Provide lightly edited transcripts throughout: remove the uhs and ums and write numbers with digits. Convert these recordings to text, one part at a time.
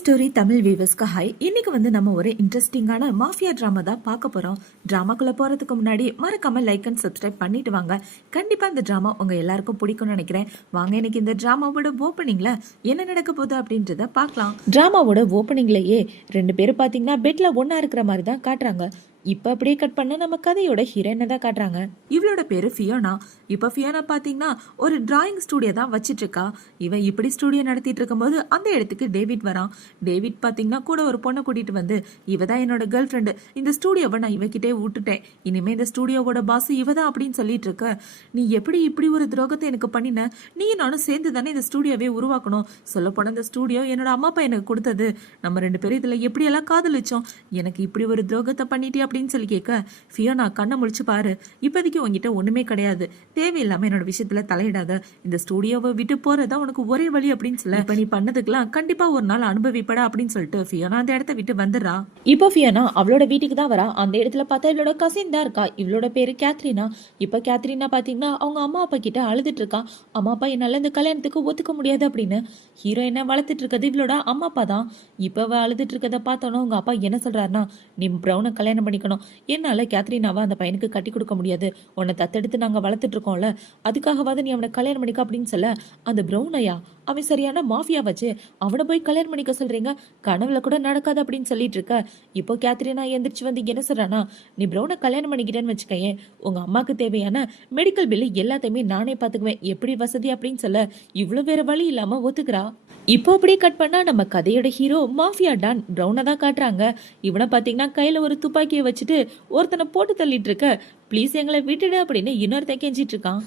Story Tamil வியூவர்ஸ்க்கு hi. இன்னைக்கு நம்ம ஒரு இன்ட்ரெஸ்டிங்கான மாஃபியா டிராமா தான் பார்க்க போறோம். டிராமாக்குள்ள போறதுக்கு முன்னாடி மறக்காம லைக் அண்ட் சப்ஸ்கிரைப் பண்ணிட்டு வாங்க. கண்டிப்பா இந்த டிராமா உங்க எல்லாருக்கும் பிடிக்கும்னு நினைக்கிறேன். வாங்க இன்னைக்கு இந்த டிராமாவோட ஓப்பனிங்ல என்ன நடக்க போகுது அப்படின்றத பார்க்கலாம். டிராமாவோட ஓப்பனிங்லயே ரெண்டு பேரும் பாத்தீங்கன்னா பெட்ல ஒன்னா இருக்கிற மாதிரி தான் காட்டுறாங்க. இப்ப அப்படியே கட் பண்ண நம்ம கதையோட ஹீரோயினை தான் காட்டுறாங்க. இவளோட பேரு ஃபியோனா. இப்ப ஃபியோனா பாத்தீங்கன்னா ஒரு டிராயிங் ஸ்டுடியோ தான் வச்சிட்டு இருக்கா. இவ இப்படி ஸ்டுடியோ நடத்திட்டு இருக்கும்போது அந்த இடத்துக்கு டேவிட் வரான். டேவிட் பாத்தீங்கன்னா கூட ஒரு பொண்ணை கூட்டிட்டு வந்து, இவ தான் என்னோட கேர்ள் ஃப்ரெண்டு, இந்த ஸ்டுடியோவை நான் இவகிட்டே விட்டுட்டேன், இனிமே இந்த ஸ்டுடியோவோட பாஸ் இவதான் அப்படின்னு சொல்லிட்டு இருக்க. நீ எப்படி இப்படி ஒரு துரோகத்தை எனக்கு பண்ணின? நீ நானும் சேர்ந்து தானே இந்த ஸ்டுடியோவே உருவாக்கணும். சொல்ல போன இந்த ஸ்டுடியோ என்னோட அம்மா அப்பா எனக்கு கொடுத்தது. நம்ம ரெண்டு பேரும் இதுல எப்படி எல்லாம் காதலிச்சோம். எனக்கு இப்படி ஒரு துரோகத்தை பண்ணிட்டியா அப்படின்னு சொல்லி கேட்க, ஃபியோனா கண்ணை முழிச்சு பாரு, இப்போதைக்கு உங்ககிட்ட ஒண்ணுமே கிடையாது, தேவையில்லாம என்னோட விஷயத்துல தலையிடாத, இந்த ஸ்டுடியோவை விட்டு போறதா உனக்கு ஒரே வழி அப்படின்னு சொல்ல, இப்ப நீ பண்ணதுக்கெல்லாம் கண்டிப்பா ஒரு நாள் அனுபவிப்படா அப்படின்னு சொல்லிட்டு ஃபியோனா அந்த இடத்த விட்டு வந்துடுறா. இப்போ ஃபியோனா அவளோட வீட்டுக்கு தான் வரா. அந்த இடத்துல பார்த்தா இவளோட கசின் தான் இருக்கா. இவளோட பேரு கேத்ரினா. இப்ப கேத்ரினா பாத்தீங்கன்னா அவங்க அம்மா அப்பா கிட்ட அழுதுட்டு இருக்கா. அம்மா அப்பா என்னால இந்த கல்யாணத்துக்கு ஒத்துக்க முடியாது அப்படின்னு. ஹீரோயினை வளர்த்துட்டு இருக்கிறது இவளோட அம்மா அப்பா தான். இப்ப அழுதுட்டு இருக்கத பார்த்தோன்னா உங்க அப்பா என்ன சொல்றாருன்னா, நீ ப்ரௌனை கல்யாணம் பண்ணிக்கணும், என்னால கேத்ரினாவை அந்த பையனுக்கு கட்டி கொடுக்க முடியாது, உன்னை தத்தெடுத்து நாங்க வளர்த்துட்டு இருக்கோம்ல, அதுக்காகவாது நீ அவனை கல்யாணம் பண்ணிக்க அப்படின்னு சொல்ல, அந்த ப்ரௌனையா அவன் சரியான மாஃபியா வச்சு அவனை போய் கல்யாணம் பண்ணிக்க சொல்றீங்க, கனவுல கூட நடக்காது அப்படின்னு சொல்லிட்டு இருக்க. இப்போ கேத்ரினா எந்திரிச்சு வந்து என்ன சொல்றானா, நீ ப்ரௌனை கல்யாணம் பண்ணிக்கிட்டேன்னு வச்சுக்கேன், உங்க அம்மாக்கு தேவையான மெடிக்கல் பில்லு எல்லாத்தையுமே நானே பாத்துக்குவேன், எப்படி வசதி அப்படின்னு சொல்ல, இவ்வளவு வேற வழி இல்லாம ஒத்துக்கிறா. இப்போ அப்படியே கட் பண்ணா நம்ம கதையோட ஹீரோ மாஃபியா டான் ப்ரௌனை தான் காட்டுறாங்க. இவனை பாத்தீங்கன்னா கையில ஒரு துப்பாக்கியை வச்சுட்டு ஒருத்தனை போட்டு தள்ளிட்டு இருக்க. ப்ளீஸ் எங்களை விட்டுடு அப்படின்னு இன்னொருத்தன் கெஞ்சிட்டு இருக்கான்.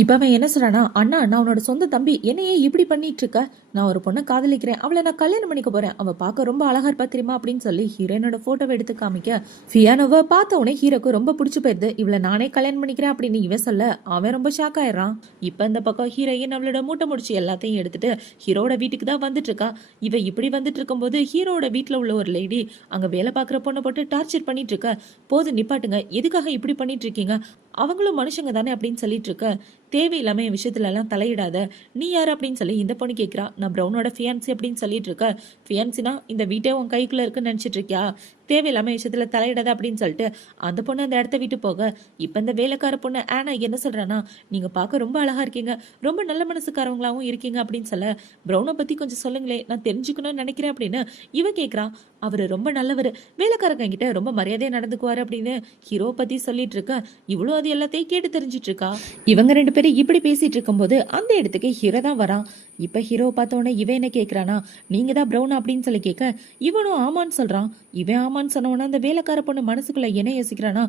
இப்ப அவன் என்ன சொல்றானா, அண்ணா நான் உன்னோட சொந்த தம்பி, என்னையே இப்படி பண்ணிட்டு இருக்க, நான் ஒரு பொண்ணை காதலிக்கிறேன், அவளை நான் கல்யாணம் பண்ணிக்க போறேன், அவ பார்க்க ரொம்ப அழகா இருப்பா தெரியுமா அப்படின்னு சொல்லி ஹீரோயினோட போட்டோவை எடுத்து காமிக்க, ஃபியானோவை பார்த்த உடனே ஹீரோக்கு ரொம்ப பிடிச்சு போயிருது. இவளை நானே கல்யாணம் பண்ணிக்கிறேன் அப்படின்னு இவன் சொல்ல அவன் ரொம்ப ஷாக் ஆயிடுறான். இப்ப இந்த பக்கம் ஹீரோயின் அவளோட மூட்டை முடிச்சு எல்லாத்தையும் எடுத்துட்டு ஹீரோட வீட்டுக்கு தான் வந்துட்டு இருக்கா. இவ இப்படி வந்துட்டு இருக்கும்போது ஹீரோட வீட்டுல உள்ள ஒரு லேடி அங்க வேலை பார்க்குற பொண்ணை போட்டு டார்ச்சர் பண்ணிட்டு இருக்க. போது நிப்பாட்டுங்க, எதுக்காக இப்படி பண்ணிட்டு இருக்கீங்க, அவங்களும் மனுஷங்க தானே அப்படின்னு சொல்லிட்டு இருக்க. தேவையில்லாம என் விஷயத்துல எல்லாம் தலையிடாத, நீ யாரு அப்படின்னு சொல்லி இந்த பொண்ணு கேட்கிறா. நான் ப்ரௌனோட ஃபியான்சி அப்படின்னு சொல்லிட்டு இருக்க. ஃபியான்சினா இந்த வீட்டே உன் கைக்குள்ள இருக்குன்னு நினைச்சிட்டு இருக்கியா, தேவையில்லாம விஷயத்துல தலையிடாத அப்படின்னு சொல்லிட்டு அந்த பொண்ணு அந்த இடத்த விட்டு போக, இப்ப இந்த வேலைக்கார பொண்ணு ஆனா என்ன சொல்றானா, நீங்க பார்க்க ரொம்ப அழகா இருக்கீங்க, ரொம்ப நல்ல மனசுக்காரவங்களாவும் இருக்கீங்க அப்படின்னு சொல்ல, ப்ரௌனை பத்தி கொஞ்சம் சொல்லுங்களே, நான் தெரிஞ்சுக்கணும்னு நினைக்கிறேன் அப்படின்னு இவ கேட்கறான். அவரு ரொம்ப நல்லவர், வேலைக்காரங்க கிட்ட ரொம்ப மரியாதையா நடந்துக்குவாரு அப்படின்னு ஹீரோ பத்தி சொல்லிட்டு இருக்க. இவ்வளவு அது எல்லாத்தையும் கேட்டு தெரிஞ்சிட்டு இருக்கா. இவங்க ரெண்டு பேரும் இப்படி பேசிட்டு இருக்கும்போது அந்த இடத்துக்கு ஹீரோ தான் வரான். இப்ப ஹீரோ பார்த்தோன்னே இவன் என்ன கேட்கறானா, நீங்க தான் ப்ரௌன் அப்படின்னு சொல்லி கேட்க, இவனும் ஆமான்னு சொல்றான். இவன் ஆமான்னு சொன்னவன அந்த வேலைக்கார பொண்ணு மனசுக்குள்ள என்ன யோசிக்கிறானா,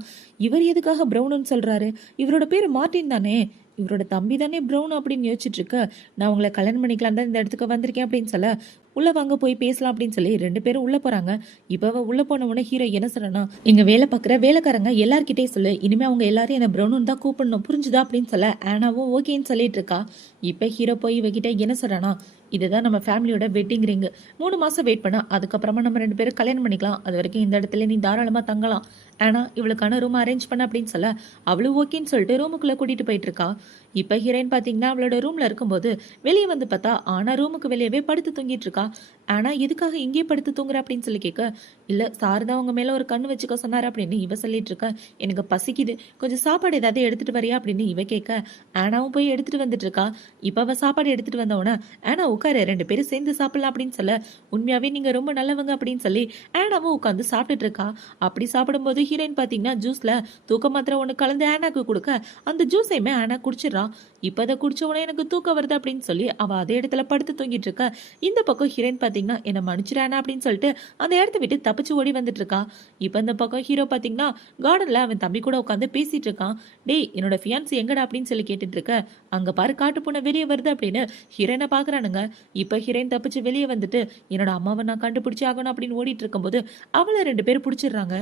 இவர் எதுக்காக ப்ரௌன்னு சொல்றாரு, இவரோட பேரு மார்ட்டின் தானே, இவரோட தம்பி தானே ப்ரௌன் அப்படின்னு யோசிச்சுட்டு இருக்க. நான் உங்களை கல்யாணம் பண்ணிக்கலாம் தான் இந்த இடத்துக்கு வந்திருக்கேன் அப்படின்னு சொல்ல, உள்ள வாங்க போய் பேசலாம் அப்படின்னு சொல்லி ரெண்டு பேரும் உள்ள போறாங்க. இப்ப உள்ள போன உடனே ஹீரோ என்ன சொல்றனா, இங்க வேலை பாக்குற வேலைக்காரங்க எல்லார்கிட்டே சொல்லு, இனிமே அவங்க எல்லாரும் என்ன ப்ரௌன் தான் கூப்பிடணும், புரிஞ்சுதா அப்படின்னு சொல்ல, ஆனாவும் ஓகேன்னு சொல்லிட்டு இருக்கா. இப்ப ஹீரோ போய் இவகிட்ட என்ன சொல்றானா, இதுதான் நம்ம ஃபேமிலியோட வெட்டிங் ரிங், 3 மாசம் வெயிட் பண்ண, அதுக்கப்புறமா நம்ம ரெண்டு பேரும் கல்யாணம் பண்ணிக்கலாம், அது வரைக்கும் இந்த இடத்துல நீ தாராளமா தங்கலாம், ஆனா இவளுக்கான ரூம் அரேஞ்ச் பண்ண அப்படின்னு சொல்ல, அவளும் ஓகேன்னு சொல்லிட்டு ரூமுக்குள்ள கூட்டிட்டு போயிட்டு இருக்கா. இப்ப ஹீரோயின் பாத்தீங்கன்னா அவளோட ரூம்ல இருக்கும்போது வெளியே வந்து பார்த்தா ஆனா ரூமுக்கு வெளியவே படுத்து தூங்கிட்டு இருக்கா. ஆனா எதுக்காக இங்கே படுத்து தூங்குற அப்படின்னு சொல்லி கேட்க, இல்ல சார் தான் உங்க மேல ஒரு கண்ணு வச்சுக்க சொன்னாரு அப்படின்னு இவ சொல்லிட்டு இருக்க. எனக்கு பசிக்குது, கொஞ்சம் சாப்பாடு ஏதாவது எடுத்துட்டு வரியா அப்படின்னு இவ கேட்க, ஆனாவும் போய் எடுத்துட்டு வந்துட்டு இருக்கா. இப்ப அவ சாப்பாடு எடுத்துட்டு வந்தவன, ஆனா உட்காரு ரெண்டு பேரும் சேர்ந்து சாப்பிடலாம் அப்படின்னு சொல்ல, உண்மையாவே நீங்க ரொம்ப நல்லவங்க அப்படின்னு சொல்லி ஆனாவும் உட்காந்து சாப்பிட்டுட்டு இருக்கா. அப்படி சாப்பிடும்போது ஹீரோயின் பாத்தீங்கன்னா ஜூஸ்ல தூக்க மாத்திரை ஒண்ணு கலந்து ஆனாக்கு கொடுக்க, அந்த ஜூஸையுமே ஆனா குடிச்சிடறான். இப்ப அதை குடிச்ச உடனே எனக்கு தூக்கம் வருது அப்படின்னு சொல்லி அவ அதே இடத்துல படுத்து தூங்கிட்டு இருக்க. இந்த பக்கம் ஹீரோயின் பாத்தீங்கன்னா என்ன மன்னிச்சிடானா அப்படின்னு சொல்லிட்டு அந்த இடத்த விட்டு தப்பிச்சு ஓடி வந்துட்டு இருக்கா. இப்ப இந்த பக்கம் ஹீரோ பாத்தீங்கன்னா கார்டன்ல அவன் தம்பி கூட உட்காந்து பேசிட்டு இருக்கான். டேய் என்னோட ஃபியான்சி எங்கடா அப்படின்னு சொல்லி கேட்டுட்டு இருக்க. அங்க பாரு காட்டு பூனை வெளியே வருது அப்படின்னு ஹீரோயினை பாக்குறானுங்க. இப்ப ஹீரோயின் தப்பிச்சு வெளியே வந்துட்டு என்னோட அம்மாவை நான் கண்டுபிடிச்சு ஆகணும் அப்படின்னு ஓடிட்டு இருக்கும்போது அவளை ரெண்டு பேரும் பிடிச்சிடுறாங்க.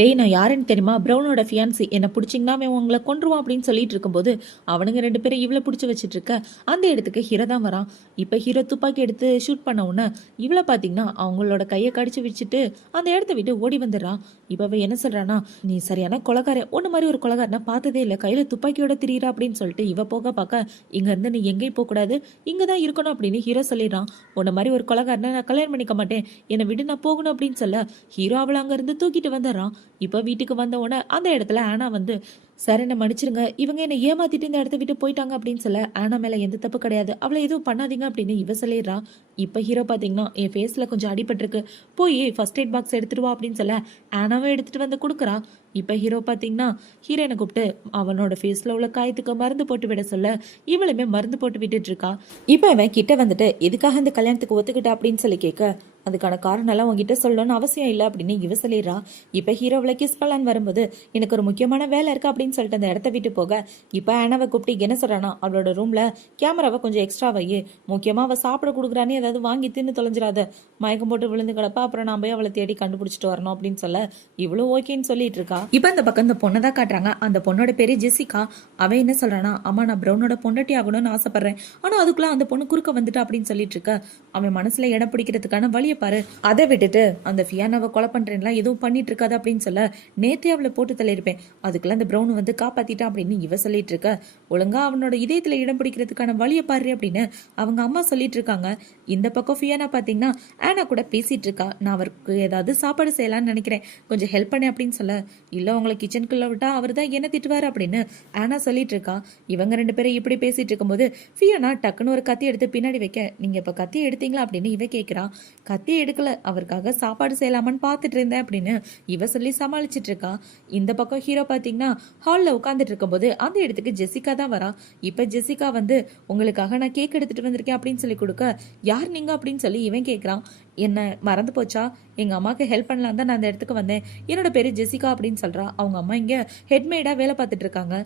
டேய் நான் யாருன்னு தெரியுமா, ப்ரௌனோட ஃபியான்சி, என்ன பிடிச்சிங்கன்னா அவன் உங்களை கொன்றுவான் அப்படின்னு சொல்லிட்டு இருக்கும்போது அவனுங்க ரெண்டு பேரும் இவ்வளவு பிடிச்சி வச்சிட்டு இருக்க. அந்த இடத்துக்கு ஹீரோ தான் வரான். இப்ப ஹீரோ துப்பாக்கி எடுத்து ஷூட் பண்ண உடனே இவளை பாத்தீங்கன்னா அவங்களோட கையை கடிச்சு வச்சுட்டு அந்த இடத்த விட்டு ஓடி வந்துடுறான். இப்ப அவ என்ன சொல்றானா, நீ சரியான கொலகார, ஒன்னு மாதிரி ஒரு கொலகாரனா பார்த்ததே இல்லை, கையில துப்பாக்கியோட திரியிற அப்படின்னு சொல்லிட்டு இவ போக பார்க்க இங்க இருந்து நீ எங்கேயும் போக கூடாது, இங்கதான் இருக்கணும் அப்படின்னு ஹீரோ சொல்லிடுறான். உன்ன மாதிரி ஒரு கொலகாரனை நான் கல்யாணம் பண்ணிக்க மாட்டேன், என்னை விட்டு நான் போகணும் அப்படின்னு சொல்ல ஹீரோ அவளை அங்க இருந்து தூக்கிட்டு வந்துடுறான். இப்ப வீட்டுக்கு வந்த உடனே அந்த இடத்துல ஆனா வந்து, சார் என்ன மன்னிச்சிருங்க, இவங்க என்ன ஏமாத்திட்டு இந்த இடத்த விட்டு போயிட்டாங்க அப்படின்னு சொல்ல ஆனா மேல எந்த தப்பு கிடையாது, அவளை எதுவும் பண்ணாதீங்க அப்படின்னு இவ சொல்லிடுறான். இப்ப ஹீரோ பாத்தீங்கன்னா என் ஃபேஸ்ல கொஞ்சம் அடிபட்டிருக்கு, போய் ஃபர்ஸ்ட் எய்ட் பாக்ஸ் எடுத்துட்டு வா அப்படின்னு சொல்ல ஆனாவே எடுத்துட்டு வந்து கொடுக்குறா. இப்ப ஹீரோ பாத்தீங்கன்னா ஹீரோனை கூப்பிட்டு அவனோட ஃபேஸ்ல உள்ள காயத்துக்கு மருந்து போட்டு விட சொல்ல இவளுமே மருந்து போட்டு விட்டுட்டு இருக்கா. இப்ப அவன் கிட்ட வந்துட்டு எதுக்காக இந்த கல்யாணத்துக்கு ஒத்துக்கிட்ட அப்படின்னு சொல்லி கேட்க அதுக்கான காரணம் எல்லாம் உங்ககிட்ட சொல்லணும்னு அவசியம் இல்லை அப்படின்னு இவ சொல்லிடுறா. இப்ப ஹீரோவில் கிஸ் பண்ணலான்னு வரும்போது எனக்கு ஒரு முக்கியமான வேலை இருக்கு அப்படின்னு சொல்லிட்டு அந்த இடத்த விட்டு போக இப்ப ஆனாவை கூப்பிட்டு என்ன சொல்றானா, அவளோட ரூம்ல கேமராவை கொஞ்சம் எக்ஸ்ட்ரா வை, முக்கியமா அவ சாப்பிட கொடுக்குறானே ஏதாவது வாங்கி தின்னு தொலைஞ்சிடாத, மயக்கம் போட்டு விழுந்து கிடப்பா, அப்புறம் நான் போய் அவளை தேடி கண்டுபிடிச்சிட்டு வரணும் அப்படின்னு சொல்ல இவ்வளவு ஓகேன்னு சொல்லிட்டு இருக்கா. இப்ப இந்த பக்கம் இந்த பொண்ணை தான் காட்டுறாங்க. அந்த பொண்ணோட பேரு ஜெசிகா. அவன் என்ன சொல்றானா, அம்மா நான் பிரவுனோட பொண்டாட்டி ஆகணும்னு ஆசைப்படுறேன், ஆனா அதுக்குள்ள அந்த பொண்ணு குறுக்க வந்துட்டு அப்படின்னு சொல்லிட்டு இருக்க. அவன் மனசுல இடம் பிடிக்கிறதுக்கான வழியை பாரு, அதை விட்டுட்டு அந்த ஃபியானாவை கொலை பண்றேன்லாம் எதுவும் பண்ணிட்டு இருக்காது அப்படின்னு சொல்ல நேத்தே அவளை போட்டு தள்ளியிருப்பேன், அதுக்குள்ள அந்த பிரவுன் வந்து காப்பாத்திட்டான் அப்படின்னு இவ சொல்லிட்டு இருக்க. ஒழுங்கா அவனோட இதயத்துல இடம் பிடிக்கிறதுக்கான வழியை பாரு அப்படின்னு அவங்க அம்மா சொல்லிட்டு இருக்காங்க. இந்த பக்கம் ஃபியானா பாத்தீங்கன்னா ஆனா கூட பேசிட்டு இருக்கா. நான் அவருக்கு ஏதாவது சாப்பாடு செய்யலாம்னு நினைக்கிறேன், கொஞ்சம் ஹெல்ப் பண்ணு அப்படின்னு சொல்ல இல்ல உங்களை கிச்சனுக்குள்ள விட்டா அவர் தான் என்ன திட்டுவாரு அப்படின்னு ஆனா சொல்லிட்டு இருக்கா. இவங்க ரெண்டு பேரும் இப்படி பேசிட்டு இருக்கும்போது ஃபியானா டக்குன்னு ஒரு கத்தி எடுத்து பின்னாடி வைக்க நீங்க இப்ப கத்தி எடுத்தீங்களா அப்படின்னு இவ கேட்கிறா. கத்தி எடுக்கல, அவருக்காக சாப்பாடு செய்யலாமான்னு பார்த்துட்டு இருந்தேன் அப்படின்னு இவ சொல்லி சமாளிச்சிட்டு இருக்கா. இந்த பக்கம் ஹீரோ பாத்தீங்கன்னா ஹால்ல உட்காந்துட்டு இருக்கும்போது அந்த இடத்துக்கு ஜெசிகா தான் வரா. இப்ப ஜெசிகா வந்து உங்களுக்காக நான் கேக் எடுத்துட்டு வந்திருக்கேன் அப்படின்னு சொல்லி கொடுக்க யார் நீங்க அப்படின்னு சொல்லி இவன் கேட்கறான். என்ன மறந்து போச்சா, எங்க அம்மாவுக்கு ஹெல்ப் பண்ணலாம் தான் நான் அந்த இடத்துக்கு வந்தேன், என்னோட பேரு ஜெசிகா அப்படின்னு சொல்றா. அவங்க அம்மா இங்க ஹெட்மேடா வேலை பார்த்துட்டு இருக்காங்க.